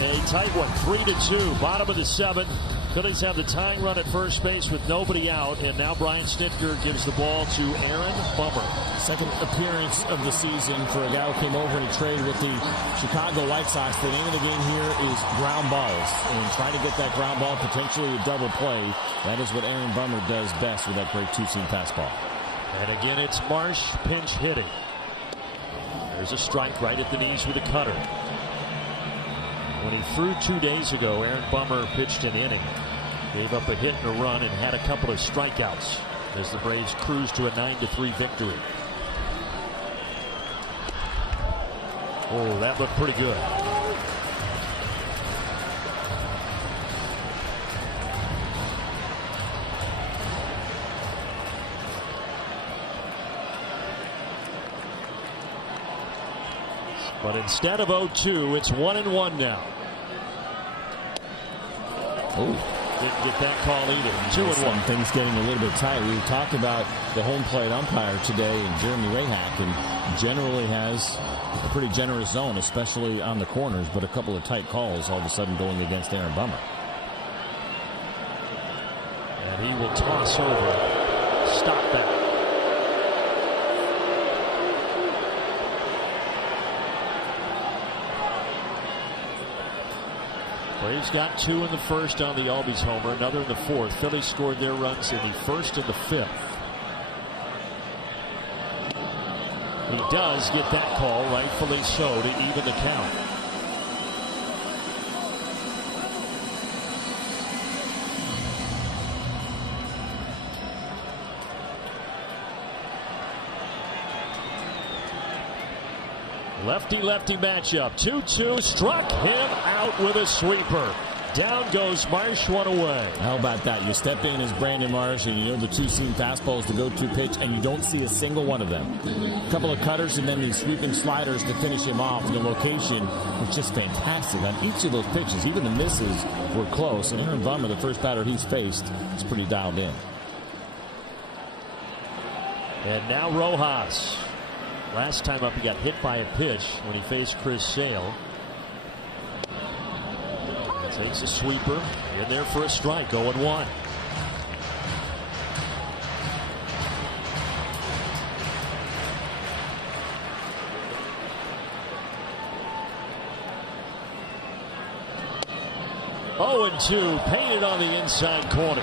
A tight one, 3-2, bottom of the 7th. Phillies have the tying run at first base with nobody out, and now Brian Snitker gives the ball to Aaron Bummer. Second appearance of the season for a guy who came over and he traded with the Chicago White Sox. The name of the game here is ground balls, and trying to get that ground ball, potentially a double play. That is what Aaron Bummer does best with that great two-seam fastball. And again, it's Marsh pinch hitting. There's a strike right at the knees with a cutter. When he threw 2 days ago, Aaron Bummer pitched an inning. Gave up a hit and a run and had a couple of strikeouts as the Braves cruised to a 9-3 victory. Oh, that looked pretty good. But instead of 0-2, it's 1-1 now. Oh. Didn't get that call either. 2-1. Things getting a little bit tight. We talked about the home plate umpire today, and Jeremy Rayhack, and generally has a pretty generous zone, especially on the corners, but a couple of tight calls all of a sudden going against Aaron Bummer. And he will toss over. Stop that. Braves got 2 in the first on the Albies homer, another in the 4th. Phillies scored their runs in the 1st and the 5th. He does get that call, rightfully so, to even the count. Lefty-lefty matchup. 2-2, struck him out with a sweeper. Down goes Marsh, one away. How about that? You step in as Brandon Marsh, and you know the two-seam fastball is the go-to pitch, and you don't see a single one of them. A couple of cutters and then these sweeping sliders to finish him off. The location was just fantastic on each of those pitches. Even the misses were close. And Aaron Bummer, the first batter he's faced, is pretty dialed in. And now Rojas. Last time up, he got hit by a pitch when he faced Chris Sale. Takes a sweeper in there for a strike. 0-1. Oh, and 2 painted on the inside corner.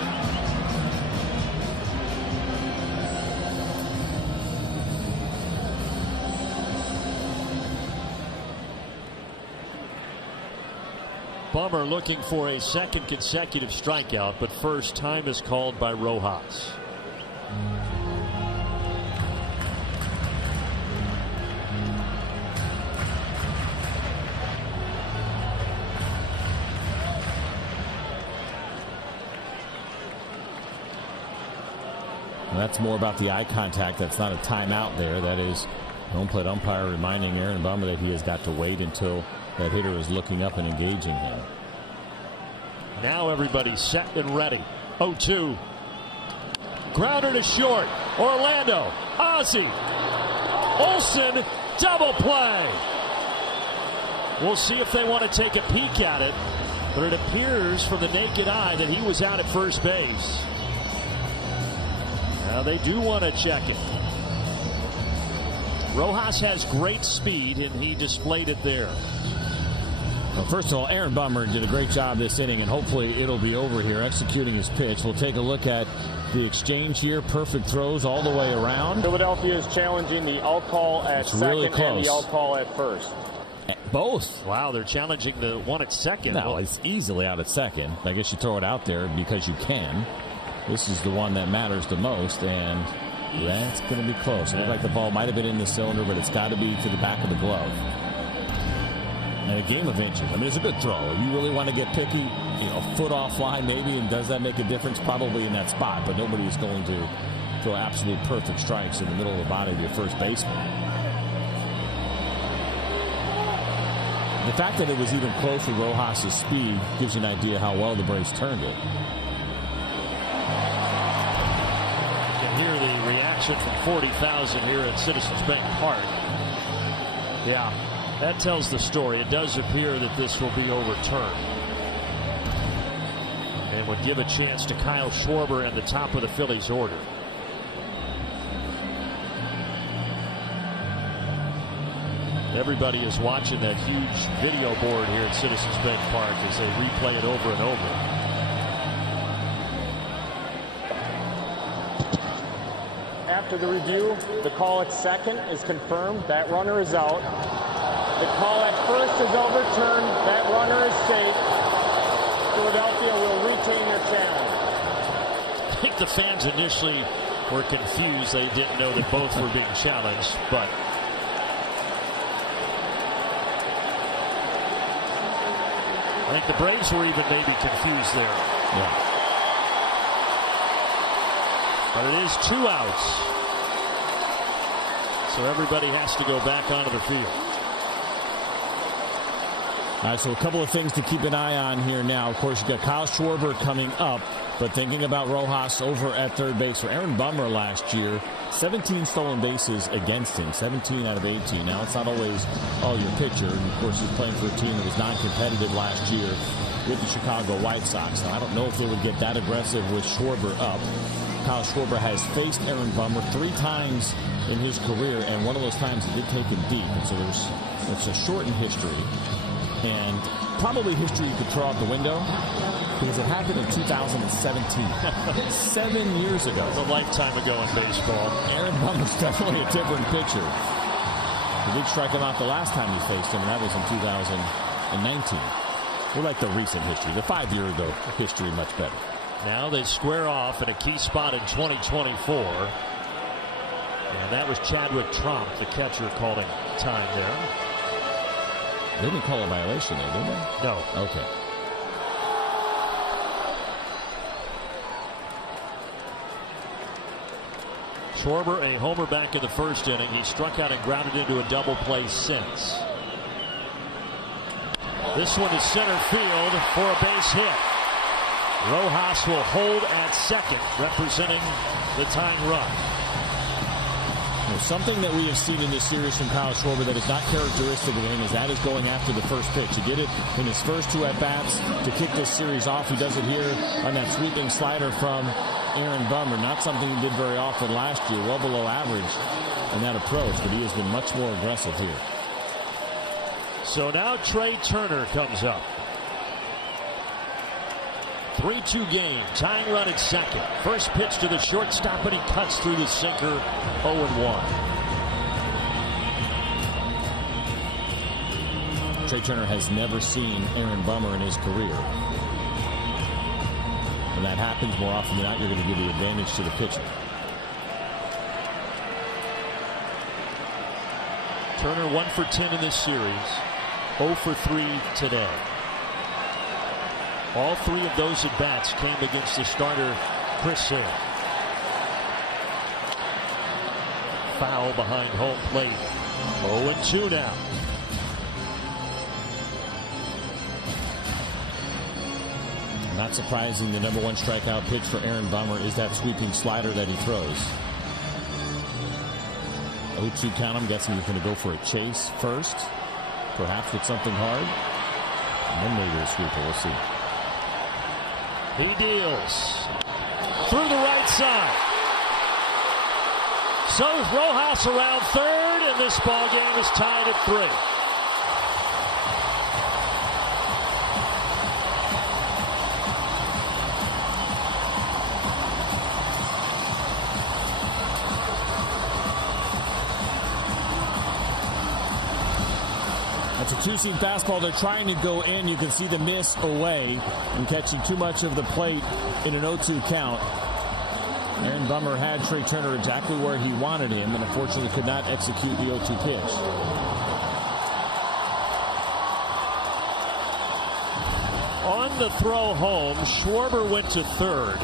Bummer looking for a second consecutive strikeout, but first time is called by Rojas. That's more about the eye contact. That's not a timeout there. That is home plate umpire reminding Aaron Bummer that he has got to wait until that hitter is looking up and engaging him. Now everybody's set and ready. 0-2. Grounder to short. Orlando. Ozzie. Olsen. Double play. We'll see if they want to take a peek at it. But it appears from the naked eye that he was out at first base. Now they do want to check it. Rojas has great speed, and he displayed it there. Well, first of all, Aaron Bummer did a great job this inning, and hopefully it'll be over here executing his pitch. We'll take a look at the exchange here. Perfect throws all the way around. Philadelphia is challenging the out call at second really and the out call at first. Both. Wow, they're challenging the one at second. No, it's easily out at second. I guess you throw it out there because you can. This is the one that matters the most, and that's going to be close. It looked like the ball might have been in the cylinder, but it's got to be to the back of the glove. And a game of inches. I mean, it's a good throw. You really want to get picky, a foot offline maybe, and does that make a difference? Probably in that spot, but nobody is going to throw absolute perfect strikes in the middle of the body of your first baseman. The fact that it was even close with Rojas' speed gives you an idea how well the Braves turned it. You can hear the reaction from 40,000 here at Citizens Bank Park. Yeah, that tells the story. It does appear that this will be overturned. And would give a chance to Kyle Schwarber at the top of the Phillies order. Everybody is watching that huge video board here at Citizens Bank Park as they replay it over and over. After the review, the call at second is confirmed. That runner is out. The call at first is overturned. That runner is safe. Philadelphia will retain their challenge. I think the fans initially were confused. They didn't know that both were being challenged, but I think the Braves were even maybe confused there. Yeah. But it is 2 outs. So everybody has to go back onto the field. All right, so a couple of things to keep an eye on here now. Of course, you got Kyle Schwarber coming up, but thinking about Rojas over at third base for Aaron Bummer last year. 17 stolen bases against him, 17 out of 18. Now, it's not always all your pitcher. And, of course, he's playing for a team that was non-competitive last year with the Chicago White Sox. Now, I don't know if they would get that aggressive with Schwarber up. Kyle Schwarber has faced Aaron Bummer 3 times in his career, and one of those times he did take him deep. And so it's a shortened history, and probably history you could throw out the window, because it happened in 2017. 7 years ago. It was a lifetime ago in baseball. Aaron Bummer's definitely a different pitcher. He did strike him out the last time he faced him, and that was in 2019. We like the recent history. The 5-year ago history much better. Now they square off in a key spot in 2024. And that was Chadwick Tromp, the catcher, calling time there. They didn't call a violation there, did they? No. Okay. Schwarber, a homer back in the first inning. He struck out and grounded into a double play since. This one is center field for a base hit. Rojas will hold at second, representing the tying run. Something that we have seen in this series from Kyle Schwarber that is not characteristic of him is that is going after the first pitch. He did it in his first two at-bats to kick this series off. He does it here on that sweeping slider from Aaron Bummer. Not something he did very often last year. Well below average in that approach, but he has been much more aggressive here. So now Trey Turner comes up. 3-2 game, tying run at second. First pitch to the shortstop, and he cuts through the sinker, 0-1. Trey Turner has never seen Aaron Bummer in his career. When that happens, more often than not, you're going to give the advantage to the pitcher. Turner 1 for 10 in this series, 0 for 3 today. All three of those at-bats came against the starter, Chris Sale. Foul behind home plate. 0-2 now. Not surprising, the number one strikeout pitch for Aaron Bummer is that sweeping slider that he throws. 0-2 count. I'm guessing he's going to go for a chase first, perhaps with something hard, and then maybe a sweeper. We'll see. He deals through the right side. So Rojas around third, and this ball game is tied at 3. It's a two-seam fastball. They're trying to go in. You can see the miss away and catching too much of the plate in an 0-2 count. Aaron Bummer had Trey Turner exactly where he wanted him, and unfortunately could not execute the 0-2 pitch. On the throw home, Schwarber went to third.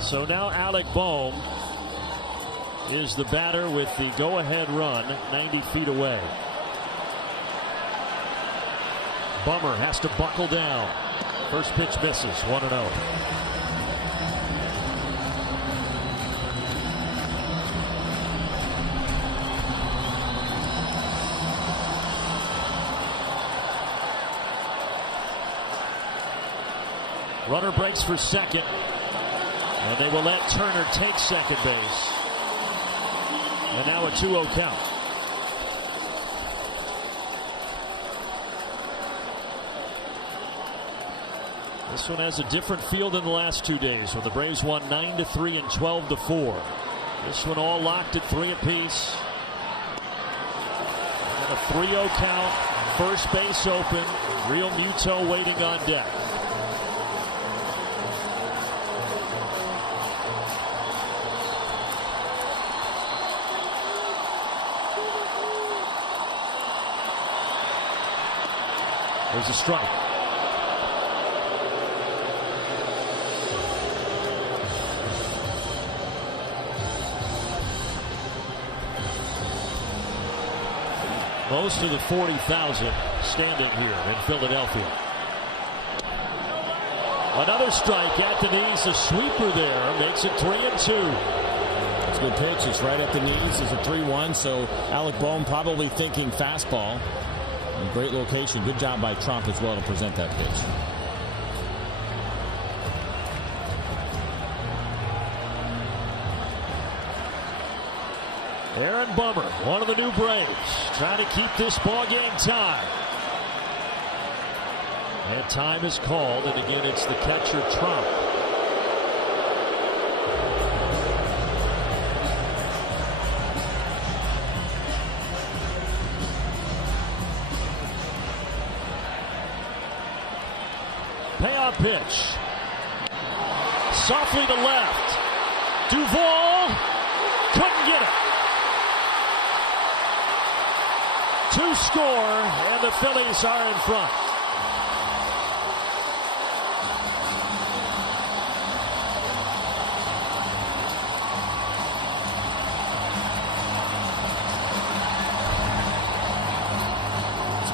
So now Alec Bohm is the batter with the go-ahead run 90 feet away. Bummer has to buckle down. First pitch misses, 1-0. Runner breaks for second, and they will let Turner take second base. And now a 2-0 count. This one has a different feel than the last 2 days, where the Braves won 9-3 and 12-4. This one all locked at 3 apiece. And a 3-0 count. First base open. Real Muto waiting on deck. There's a strike. Most of the 40,000 standing here in Philadelphia. Another strike at the knees. A sweeper there makes it 3-2. It's a good pitch. It's right at the knees. It's a 3-1. So Alec Bohm probably thinking fastball. Great location. Good job by Trump as well to present that pitch. Aaron Bummer, one of the new Braves, trying to keep this ball game tied. And time is called, and again it's the catcher Trump. Payoff pitch. Softly to left. Duvall couldn't get it. 2 score, and the Phillies are in front.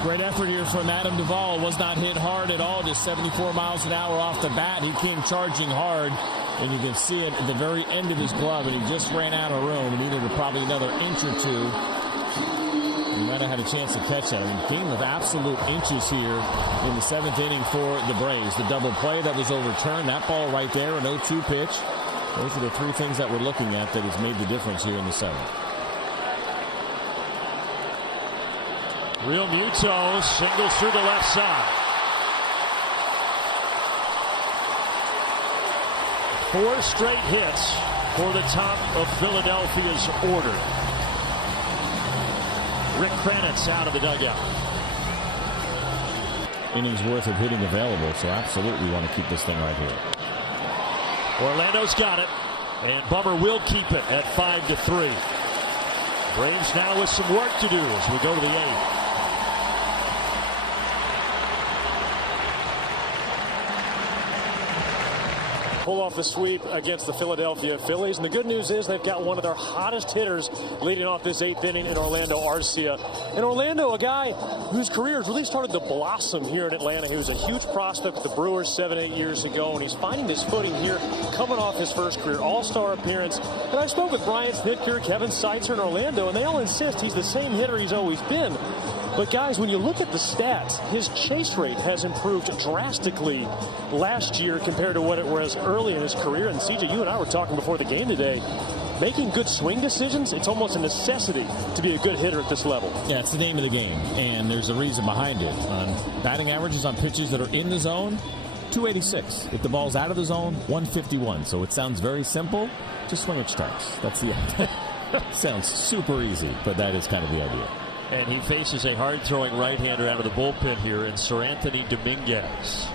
Great effort here from Adam Duvall. Was not hit hard at all, just 74 miles an hour off the bat. He came charging hard, and you can see it at the very end of his glove, and he just ran out of room and needed probably another inch or two. He might have had a chance to catch that. I mean, game of absolute inches here in the 7th inning for the Braves. The double play that was overturned, that ball right there, an 0-2 pitch. Those are the three things that we're looking at that has made the difference here in the 7th. Real Muto singles through the left side. 4 straight hits for the top of Philadelphia's order. Rick Kranitz out of the dugout. Innings worth of hitting available, so absolutely want to keep this thing right here. Orlando's got it, and Bummer will keep it at 5-3. Braves now with some work to do as we go to the 8th. Pull off the sweep against the Philadelphia Phillies. And the good news is they've got one of their hottest hitters leading off this 8th inning in Orlando Arcia. And Orlando, a guy whose career has really started to blossom here in Atlanta. He was a huge prospect with the Brewers 7-8 years ago, and he's finding his footing here, coming off his first career All-Star appearance. And I spoke with Brian Snitker, Kevin Seitzer in Orlando, and they all insist he's the same hitter he's always been. But guys, when you look at the stats, his chase rate has improved drastically last year compared to what it was early in his career. And CJ, you and I were talking before the game today. Making good swing decisions, it's almost a necessity to be a good hitter at this level. Yeah, it's the name of the game, and there's a reason behind it. Batting averages on pitches that are in the zone, 286. If the ball's out of the zone, 151. So it sounds very simple. Just swing at strikes. That's the idea. Sounds super easy, but that is kind of the idea. And he faces a hard-throwing right-hander out of the bullpen here in Sir Anthony Dominguez.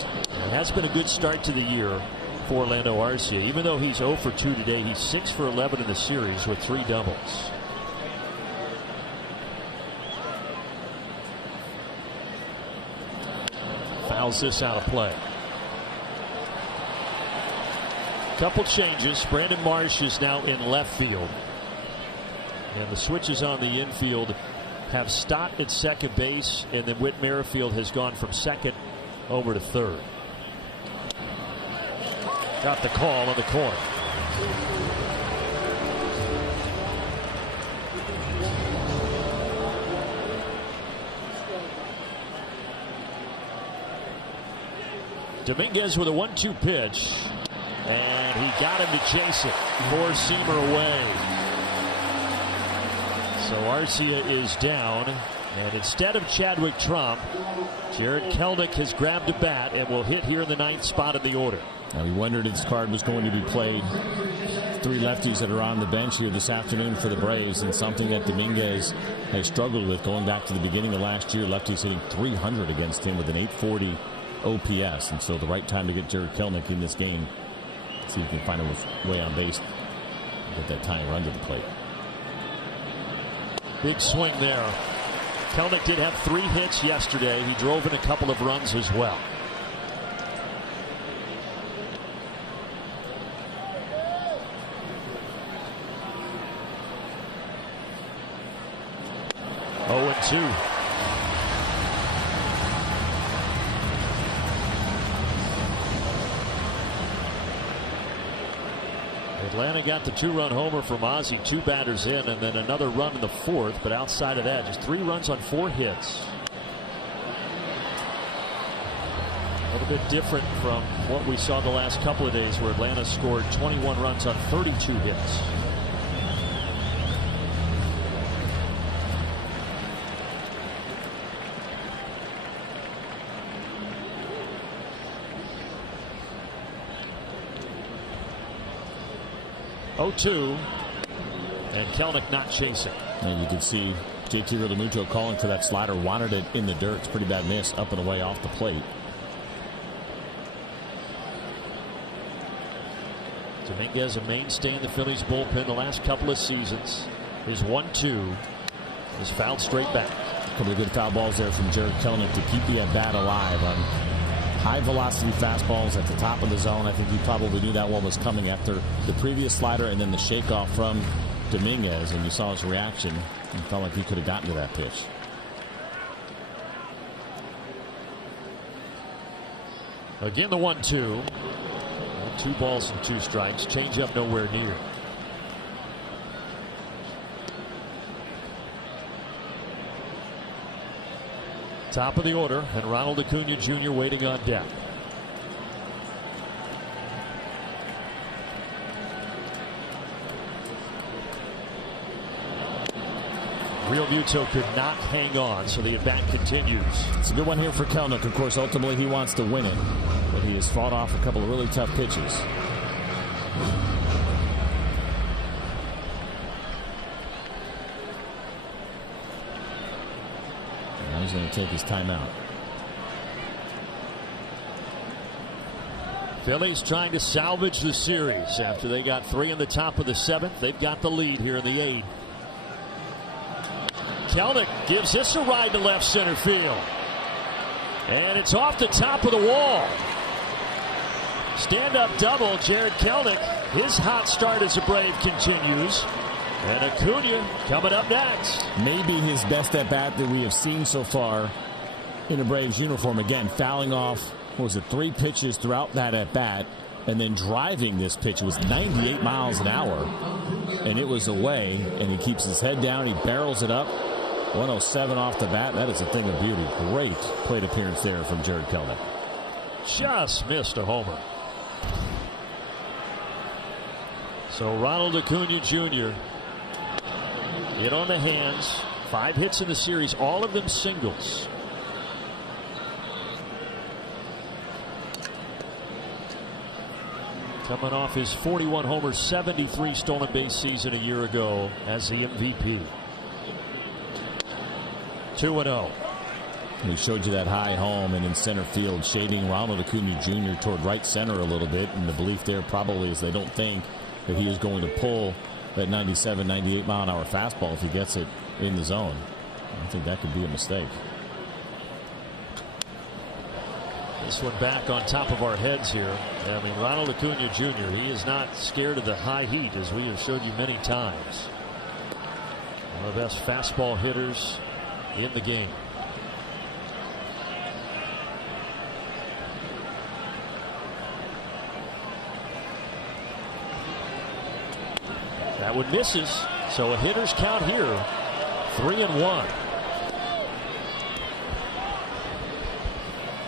It has been a good start to the year for Orlando Arcia. Even though he's 0 for 2 today, he's 6 for 11 in the series with 3 doubles. Fouls this out of play. Couple changes. Brandon Marsh is now in left field. And the switches on the infield have Stott at second base, and then Whit Merrifield has gone from second over to third. Got the call on the corner. Dominguez with a 1-2 pitch, and he got him to chase it. 4-seamer away. So Arcia is down, and instead of Chadwick Trump, Jared Kelenic has grabbed a bat and will hit here in the 9th spot of the order. Now, we wondered if this card was going to be played. 3 lefties that are on the bench here this afternoon for the Braves, and something that Dominguez has struggled with going back to the beginning of last year. Lefties hitting 300 against him with an 840 OPS, and so the right time to get Jared Kelenic in this game. See if he can find a way on base and get that tying run to the plate. Big swing there. Kelenic did have 3 hits yesterday. He drove in a couple of runs as well. Oh, 2. Atlanta got the 2-run homer from Ozzie, 2 batters in, and then another run in the 4th. But outside of that, just 3 runs on 4 hits. A little bit different from what we saw the last couple of days, where Atlanta scored 21 runs on 32 hits. Oh-2, and Kelenic not chasing. And you can see JT Realmuto calling for that slider, wanted it in the dirt. It's a pretty bad miss, up and away off the plate. Dominguez, a mainstay in the Phillies bullpen the last couple of seasons. His 1-2 is fouled straight back. A couple of good foul balls there from Jared Kelenic to keep the at-bat alive on high velocity fastballs at the top of the zone. I think he probably knew that one was coming after the previous slider and then the shakeoff from Dominguez, and you saw his reaction. He felt like he could have gotten to that pitch. Again, the 1-2. 2 balls and 2 strikes. Change up nowhere near. Top of the order, and Ronald Acuna Jr. waiting on deck. Real Muto could not hang on, so the at-bat continues. It's a good one here for Kelenic. Of course, ultimately he wants to win it, but he has fought off a couple of really tough pitches. Now he's going to take his timeout. Phillies trying to salvage the series after they got 3 in the top of the 7th. They've got the lead here in the 8th. Kelenic gives this a ride to left center field. And it's off the top of the wall. Stand-up double, Jarred Kelenic. His hot start as a Brave continues. And Acuna coming up next. Maybe his best at-bat that we have seen so far in a Braves uniform. Again, fouling off, what was it, 3 pitches throughout that at-bat, and then driving this pitch. It was 98 miles an hour, and it was away, and he keeps his head down. He barrels it up. 107 off the bat. That is a thing of beauty. Great plate appearance there from Jarred Kelenic. Just missed a homer. So Ronald Acuna Jr. hit on the hands. 5 hits in the series, all of them singles. Coming off his 41 homers, 73 stolen base season a year ago as the MVP. 2-0. He showed you that high home and in center field, shading Ronald Acuna Jr. toward right center a little bit. And the belief there probably is they don't think that he is going to pull that 97, 98 mile an hour fastball if he gets it in the zone. I think that could be a mistake. This one back on top of our heads here. I mean, Ronald Acuna Jr., he is not scared of the high heat, as we have showed you many times. One of the best fastball hitters in the game. That one misses, so a hitter's count here, 3-1.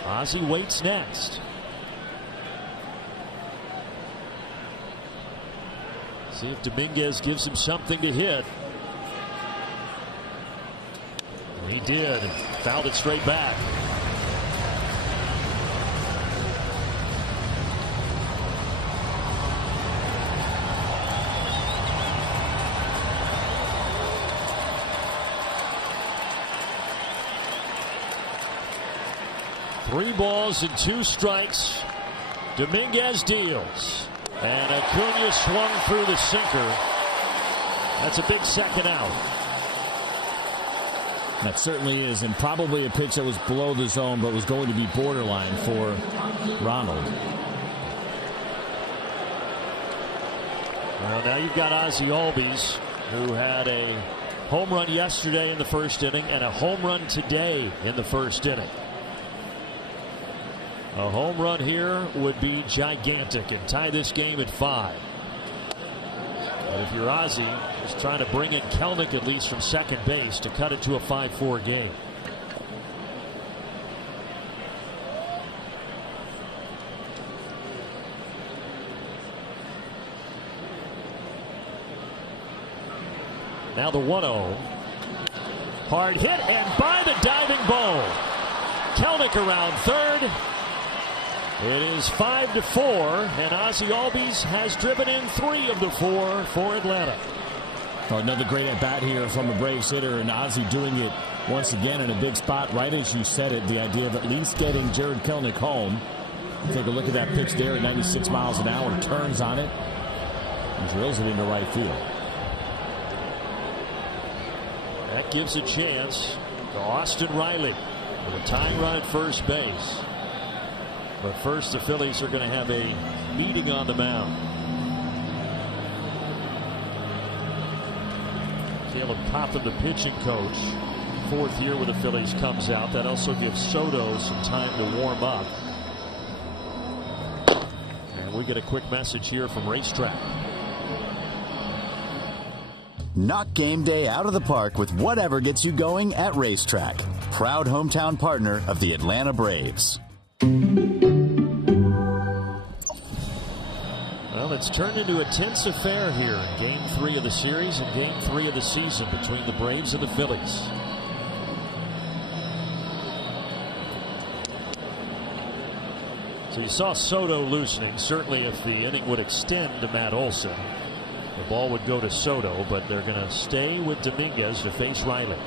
Ozzie waits next. See if Dominguez gives him something to hit. He did. Fouled it straight back. Three balls and 2 strikes. Dominguez deals. And Acuna swung through the sinker. That's a big second out. That certainly is, and probably a pitch that was below the zone, but was going to be borderline for Ronald. Well, now you've got Ozzie Albies, who had a home run yesterday in the first inning and a home run today in the first inning. A home run here would be gigantic and tie this game at 5. But if you're Ozzie, just trying to bring in Kelenic at least from second base to cut it to a 5-4 game. Now the 1-0. Hard hit and by the diving ball. Kelenic around third. It is 5-4, and Ozzie Albies has driven in 3 of the 4 for Atlanta. Oh, another great at bat here from a Braves hitter, and Ozzie doing it once again in a big spot, right as you said it. The idea of at least getting Jarred Kelenic home. Take a look at that pitch there at 96 miles an hour. Turns on it and drills it into right field. That gives a chance to Austin Riley with a tying run at first base. But first, the Phillies are going to have a meeting on the mound. Caleb Cotham, the pitching coach, 4th year with the Phillies, comes out. That also gives Soto some time to warm up. And we get a quick message here from Racetrack. Knock game day out of the park with whatever gets you going at Racetrack. Proud hometown partner of the Atlanta Braves. Well, it's turned into a tense affair here in Game 3 of the series and Game 3 of the season between the Braves and the Phillies. So you saw Soto loosening. Certainly if the inning would extend to Matt Olson, the ball would go to Soto, but they're going to stay with Dominguez to face Riley.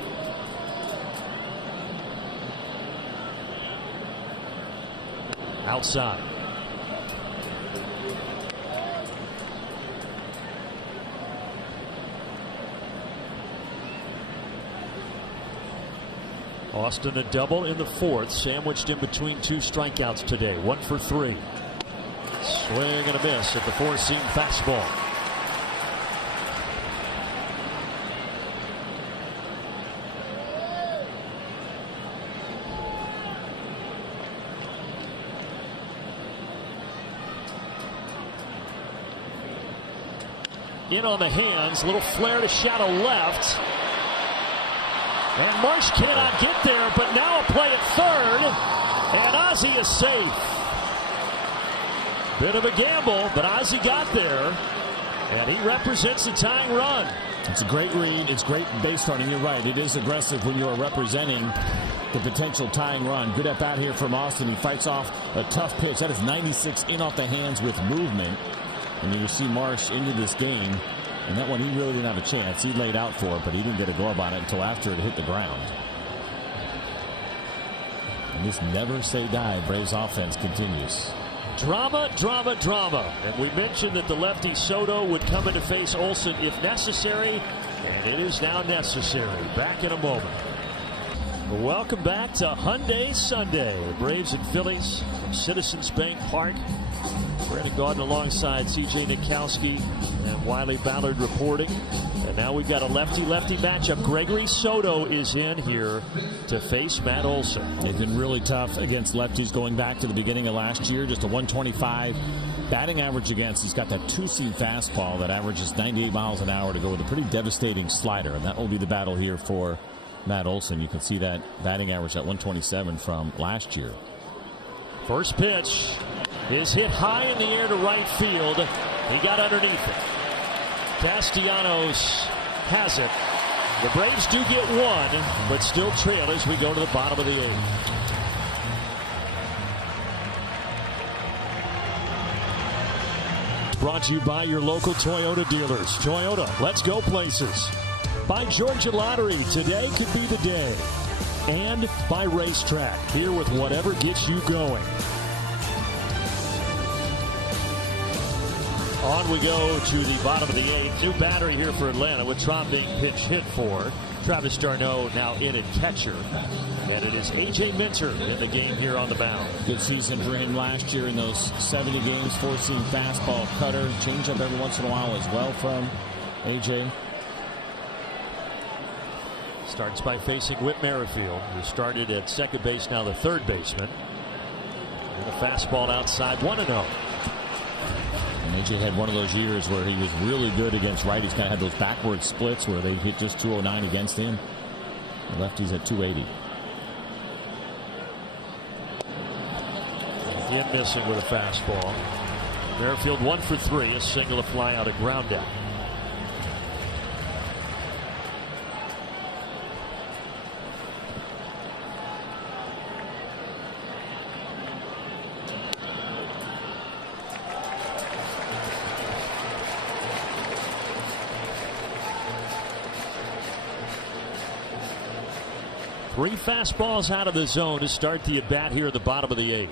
Outside. Austin a double in the 4th, sandwiched in between 2 strikeouts today. 1 for 3. Swing and a miss at the 4-seam fastball. In on the hands, little flare to shadow left. And Marsh cannot get there, but now a play at 3rd. And Ozzie is safe. Bit of a gamble, but Ozzie got there. And he represents the tying run. It's a great read. It's great base running. You're right. It is aggressive when you are representing the potential tying run. Good at bat here from Austin. He fights off a tough pitch. That is 96 in off the hands with movement. And you see Marsh into this game. And that one, he really didn't have a chance. He laid out for it, but he didn't get a glove on it until after it hit the ground. And this never say die Braves offense continues. Drama, drama, drama. And we mentioned that the lefty Soto would come in to face Olson if necessary. And it is now necessary. Back in a moment. Welcome back to Hyundai Sunday. The Braves and Phillies from Citizens Bank Park. Brandon Gaudin alongside C.J. Nitkowski and Wiley Ballard reporting. And now we've got a lefty-lefty matchup. Gregory Soto is in here to face Matt Olson. They've been really tough against lefties going back to the beginning of last year. Just a 125 batting average against. He's got that 2-seam fastball that averages 98 miles an hour to go with a pretty devastating slider. And that will be the battle here for Matt Olson. You can see that batting average at 127 from last year. First pitch is hit high in the air to right field. He got underneath it. Castellanos has it. The Braves do get one, but still trail as we go to the bottom of the 8th. Brought to you by your local Toyota dealers. Toyota, let's go places. By Georgia Lottery, today could be the day. And by Racetrack, here with whatever gets you going. On we go to the bottom of the 8th. New battery here for Atlanta with Traub being pinch hit for. Travis d'Arnaud now in at catcher. And it is A.J. Minter in the game here on the mound. Good season for him last year in those 70 games. 4-seam fastball, cutter, changeup every once in a while as well from A.J. Starts by facing Whit Merrifield, who started at second base, now the third baseman. And a fastball outside, 1-0. And A.J. had one of those years where he was really good against righties. Kind of had those backward splits where they hit just 209 against him. The lefties at 280. Again missing with a fastball. Merrifield 1 for 3, a single, a fly out, a ground out. Three fastballs out of the zone to start the at-bat here at the bottom of the 8th.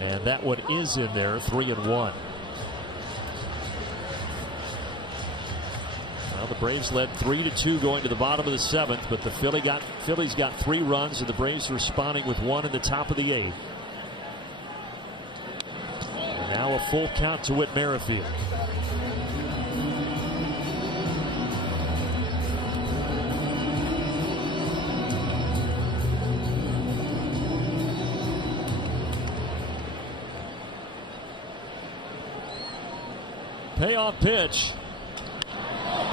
And that one is in there, 3-1. Well, the Braves led 3-2 going to the bottom of the 7th, but the Phillies got 3 runs, and the Braves responding with 1 in the top of the 8th. And now a full count to Whit Merrifield. Payoff pitch.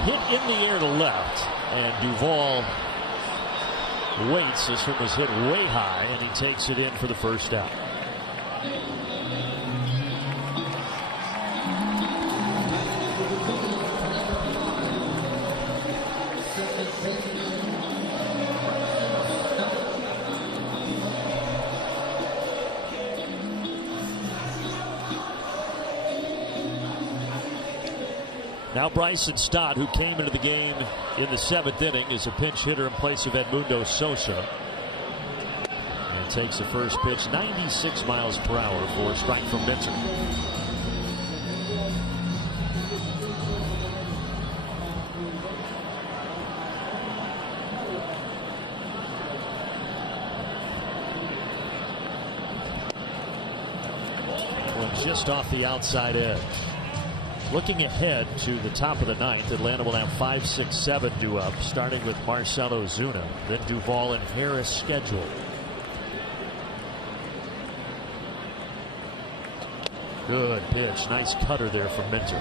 Hit in the air to left. And Duvall waits. This one was hit way high, and he takes it in for the first out. Now Bryson Stott, who came into the game in the 7th inning, is a pinch hitter in place of Edmundo Sosa. And takes the first pitch, 96 miles per hour for a strike from Minter. Well, just off the outside edge. Looking ahead to the top of the 9th, Atlanta will have 5, 6, 7 due up, starting with Marcell Ozuna, then Duvall and Harris scheduled. Good pitch, nice cutter there from Minter.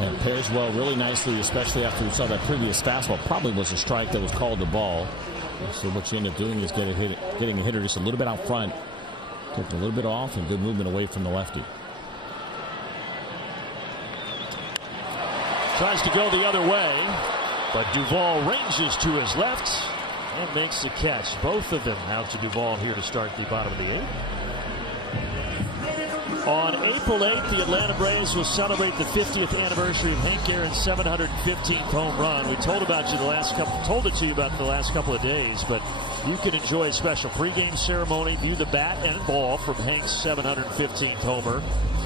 And pairs well really nicely, especially after we saw that previous fastball. Probably was a strike that was called the ball. So what you end up doing is getting a hitter just a little bit out front, taking a little bit off, and good movement away from the lefty. Tries to go the other way, but Duvall ranges to his left and makes the catch. Both of them out to Duvall here to start the bottom of the 8th. On April 8th, the Atlanta Braves will celebrate the 50th anniversary of Hank Aaron's 715th home run. We told it to you about the last couple of days, but you can enjoy a special pregame ceremony, view the bat and ball from Hank's 715th homer,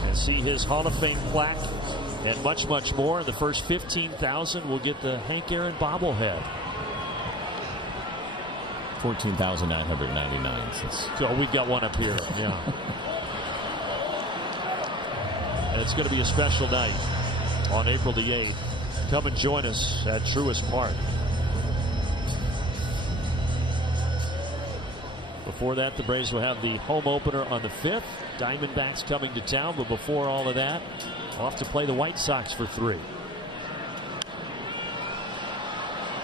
and see his Hall of Fame plaque. And much, much more. The first 15,000 will get the Hank Aaron bobblehead. 14,999. So we've got one up here. Yeah. And it's going to be a special night on April the 8th. Come and join us at Truist Park. Before that, the Braves will have the home opener on the 5th. Diamondbacks coming to town, but before all of that, off to play the White Sox for 3.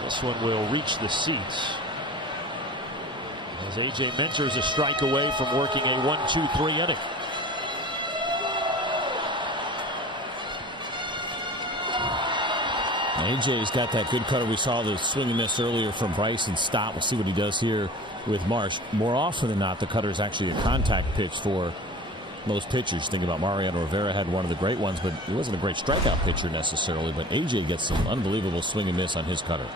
This one will reach the seats, as A.J. Minter is a strike away from working a 1-2-3 inning. A.J.'s got that good cutter. We saw the swing and miss earlier from Bryson Stott. We'll see what he does here with Marsh. More often than not, the cutter is actually a contact pitch for most pitchers. Think about Mariano Rivera, had one of the great ones, but he wasn't a great strikeout pitcher necessarily. But A.J. gets some unbelievable swing and miss on his cutter.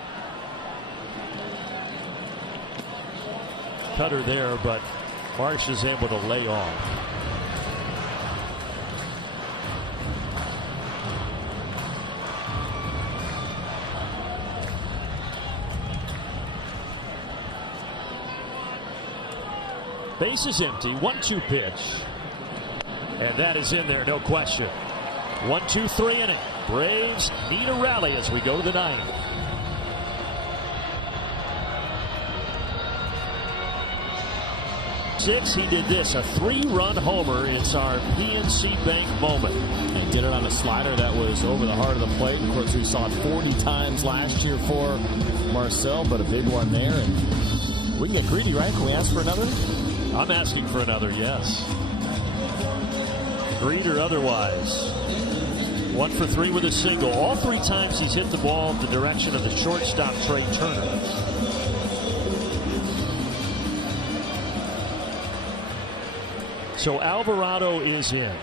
Cutter there, but Marsh is able to lay off. Base is empty. 1-2 pitch. And that is in there, no question. 1-2-3 inning. Braves need a rally as we go to the 9th. He did this, a 3-run homer. It's our PNC Bank moment. And did it on a slider that was over the heart of the plate. Of course, we saw it 40 times last year for Marcell, but a big one there. And we can get greedy, right? Can we ask for another? I'm asking for another, yes. Greed or otherwise. 1 for 3 with a single. All 3 times he's hit the ball in the direction of the shortstop, Trey Turner. So Alvarado is in.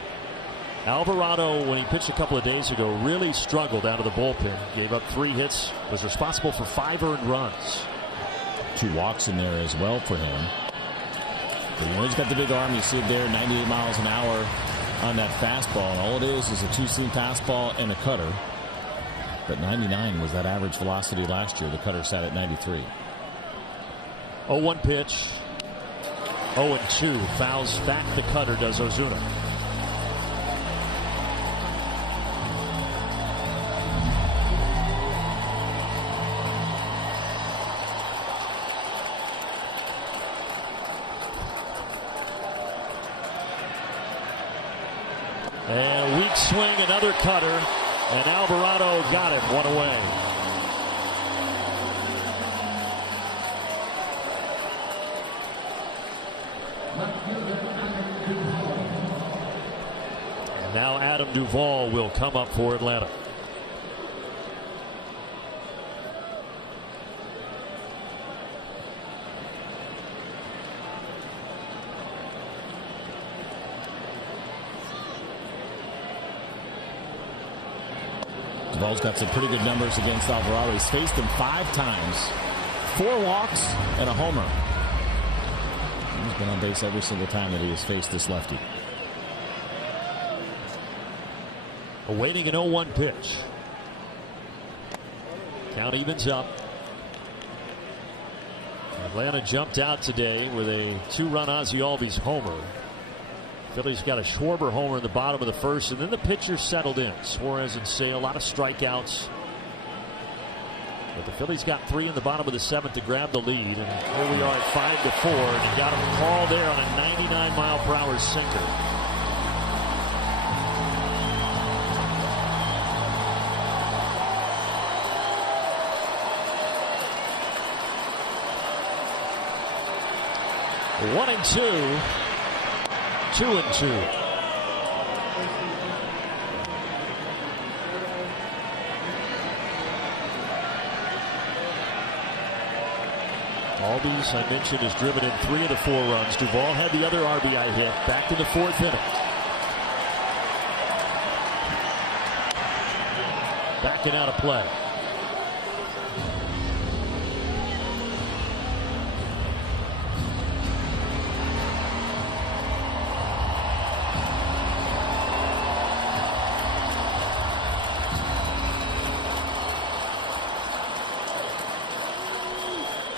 Alvarado, when he pitched a couple of days ago, really struggled out of the bullpen. Gave up 3 hits, was responsible for 5 earned runs. 2 walks in there as well for him. But he's got the big arm. You see it there, 98 miles an hour on that fastball. And all it is a 2-seam fastball and a cutter. But 99 was that average velocity last year. The cutter sat at 93. 0-1 pitch. 0-2. Fouls back the cutter, does Ozuna. And a weak swing, another cutter. And Alvarado got him, one away. And now Adam Duvall will come up for Atlanta. Duvall's got some pretty good numbers against Alvarado. He's faced him 5 times, 4 walks and a homer. He's been on base every single time that he has faced this lefty. Awaiting an 0-1 pitch. Count evens up. Atlanta jumped out today with a 2-run Ozzie Albies homer. Phillies got a Schwarber homer in the bottom of the first, and then the pitchers settled in. Suarez and Sale, a lot of strikeouts. But the Phillies got 3 in the bottom of the 7th to grab the lead. And here we are at 5-4, and he got him called there on a 99-mile-per-hour sinker. One and 2. 2-2. Albies, I mentioned, has driven in 3 of the 4 runs. Duvall had the other RBI hit back in the 4th inning. Backing out of play.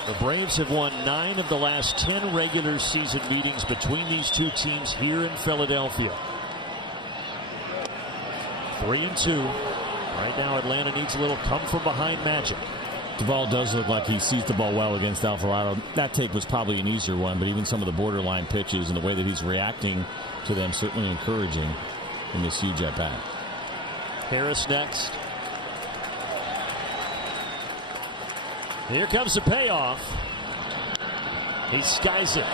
The Braves have won 9 of the last 10 regular season meetings between these two teams here in Philadelphia. 3-2. Right now Atlanta needs a little come-from-behind magic. Duvall does look like he sees the ball well against Alvarado. That take was probably an easier one, but even some of the borderline pitches and the way that he's reacting to them certainly encouraging in this huge at-bat. Harris next. Here comes the payoff. He skies it.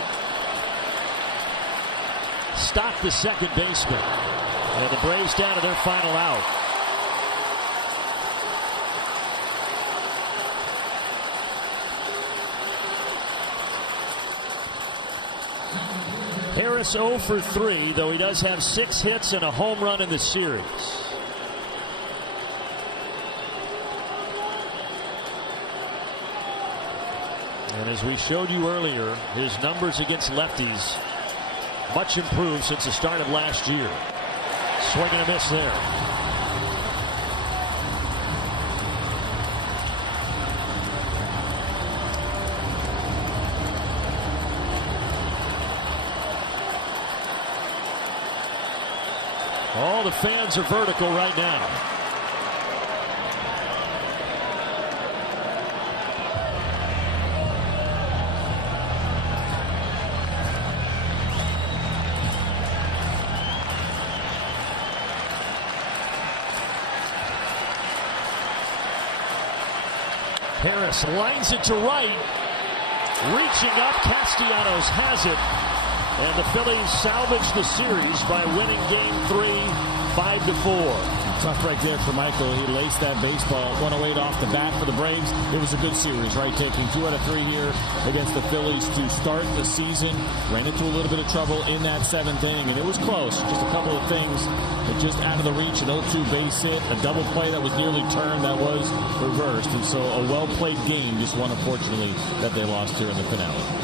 Stock, the second baseman. And the Braves down to their final out. Harris 0 for 3, though he does have 6 hits and a home run in the series. And as we showed you earlier, his numbers against lefties much improved since the start of last year. Swing and a miss there. All the fans are vertical right now. Harris lines it to right. Reaching up, Castellanos has it. And the Phillies salvage the series by winning Game 3, 5-4. Tough break there for Michael. He laced that baseball 108 off the bat for the Braves. It was a good series, right? Taking 2 out of 3 here against the Phillies to start the season. Ran into a little bit of trouble in that 7th inning, and it was close. Just a couple of things that just out of the reach. An 0-2 base hit, a double play that was nearly turned that was reversed. And so a well-played game, just one, unfortunately, that they lost here in the finale.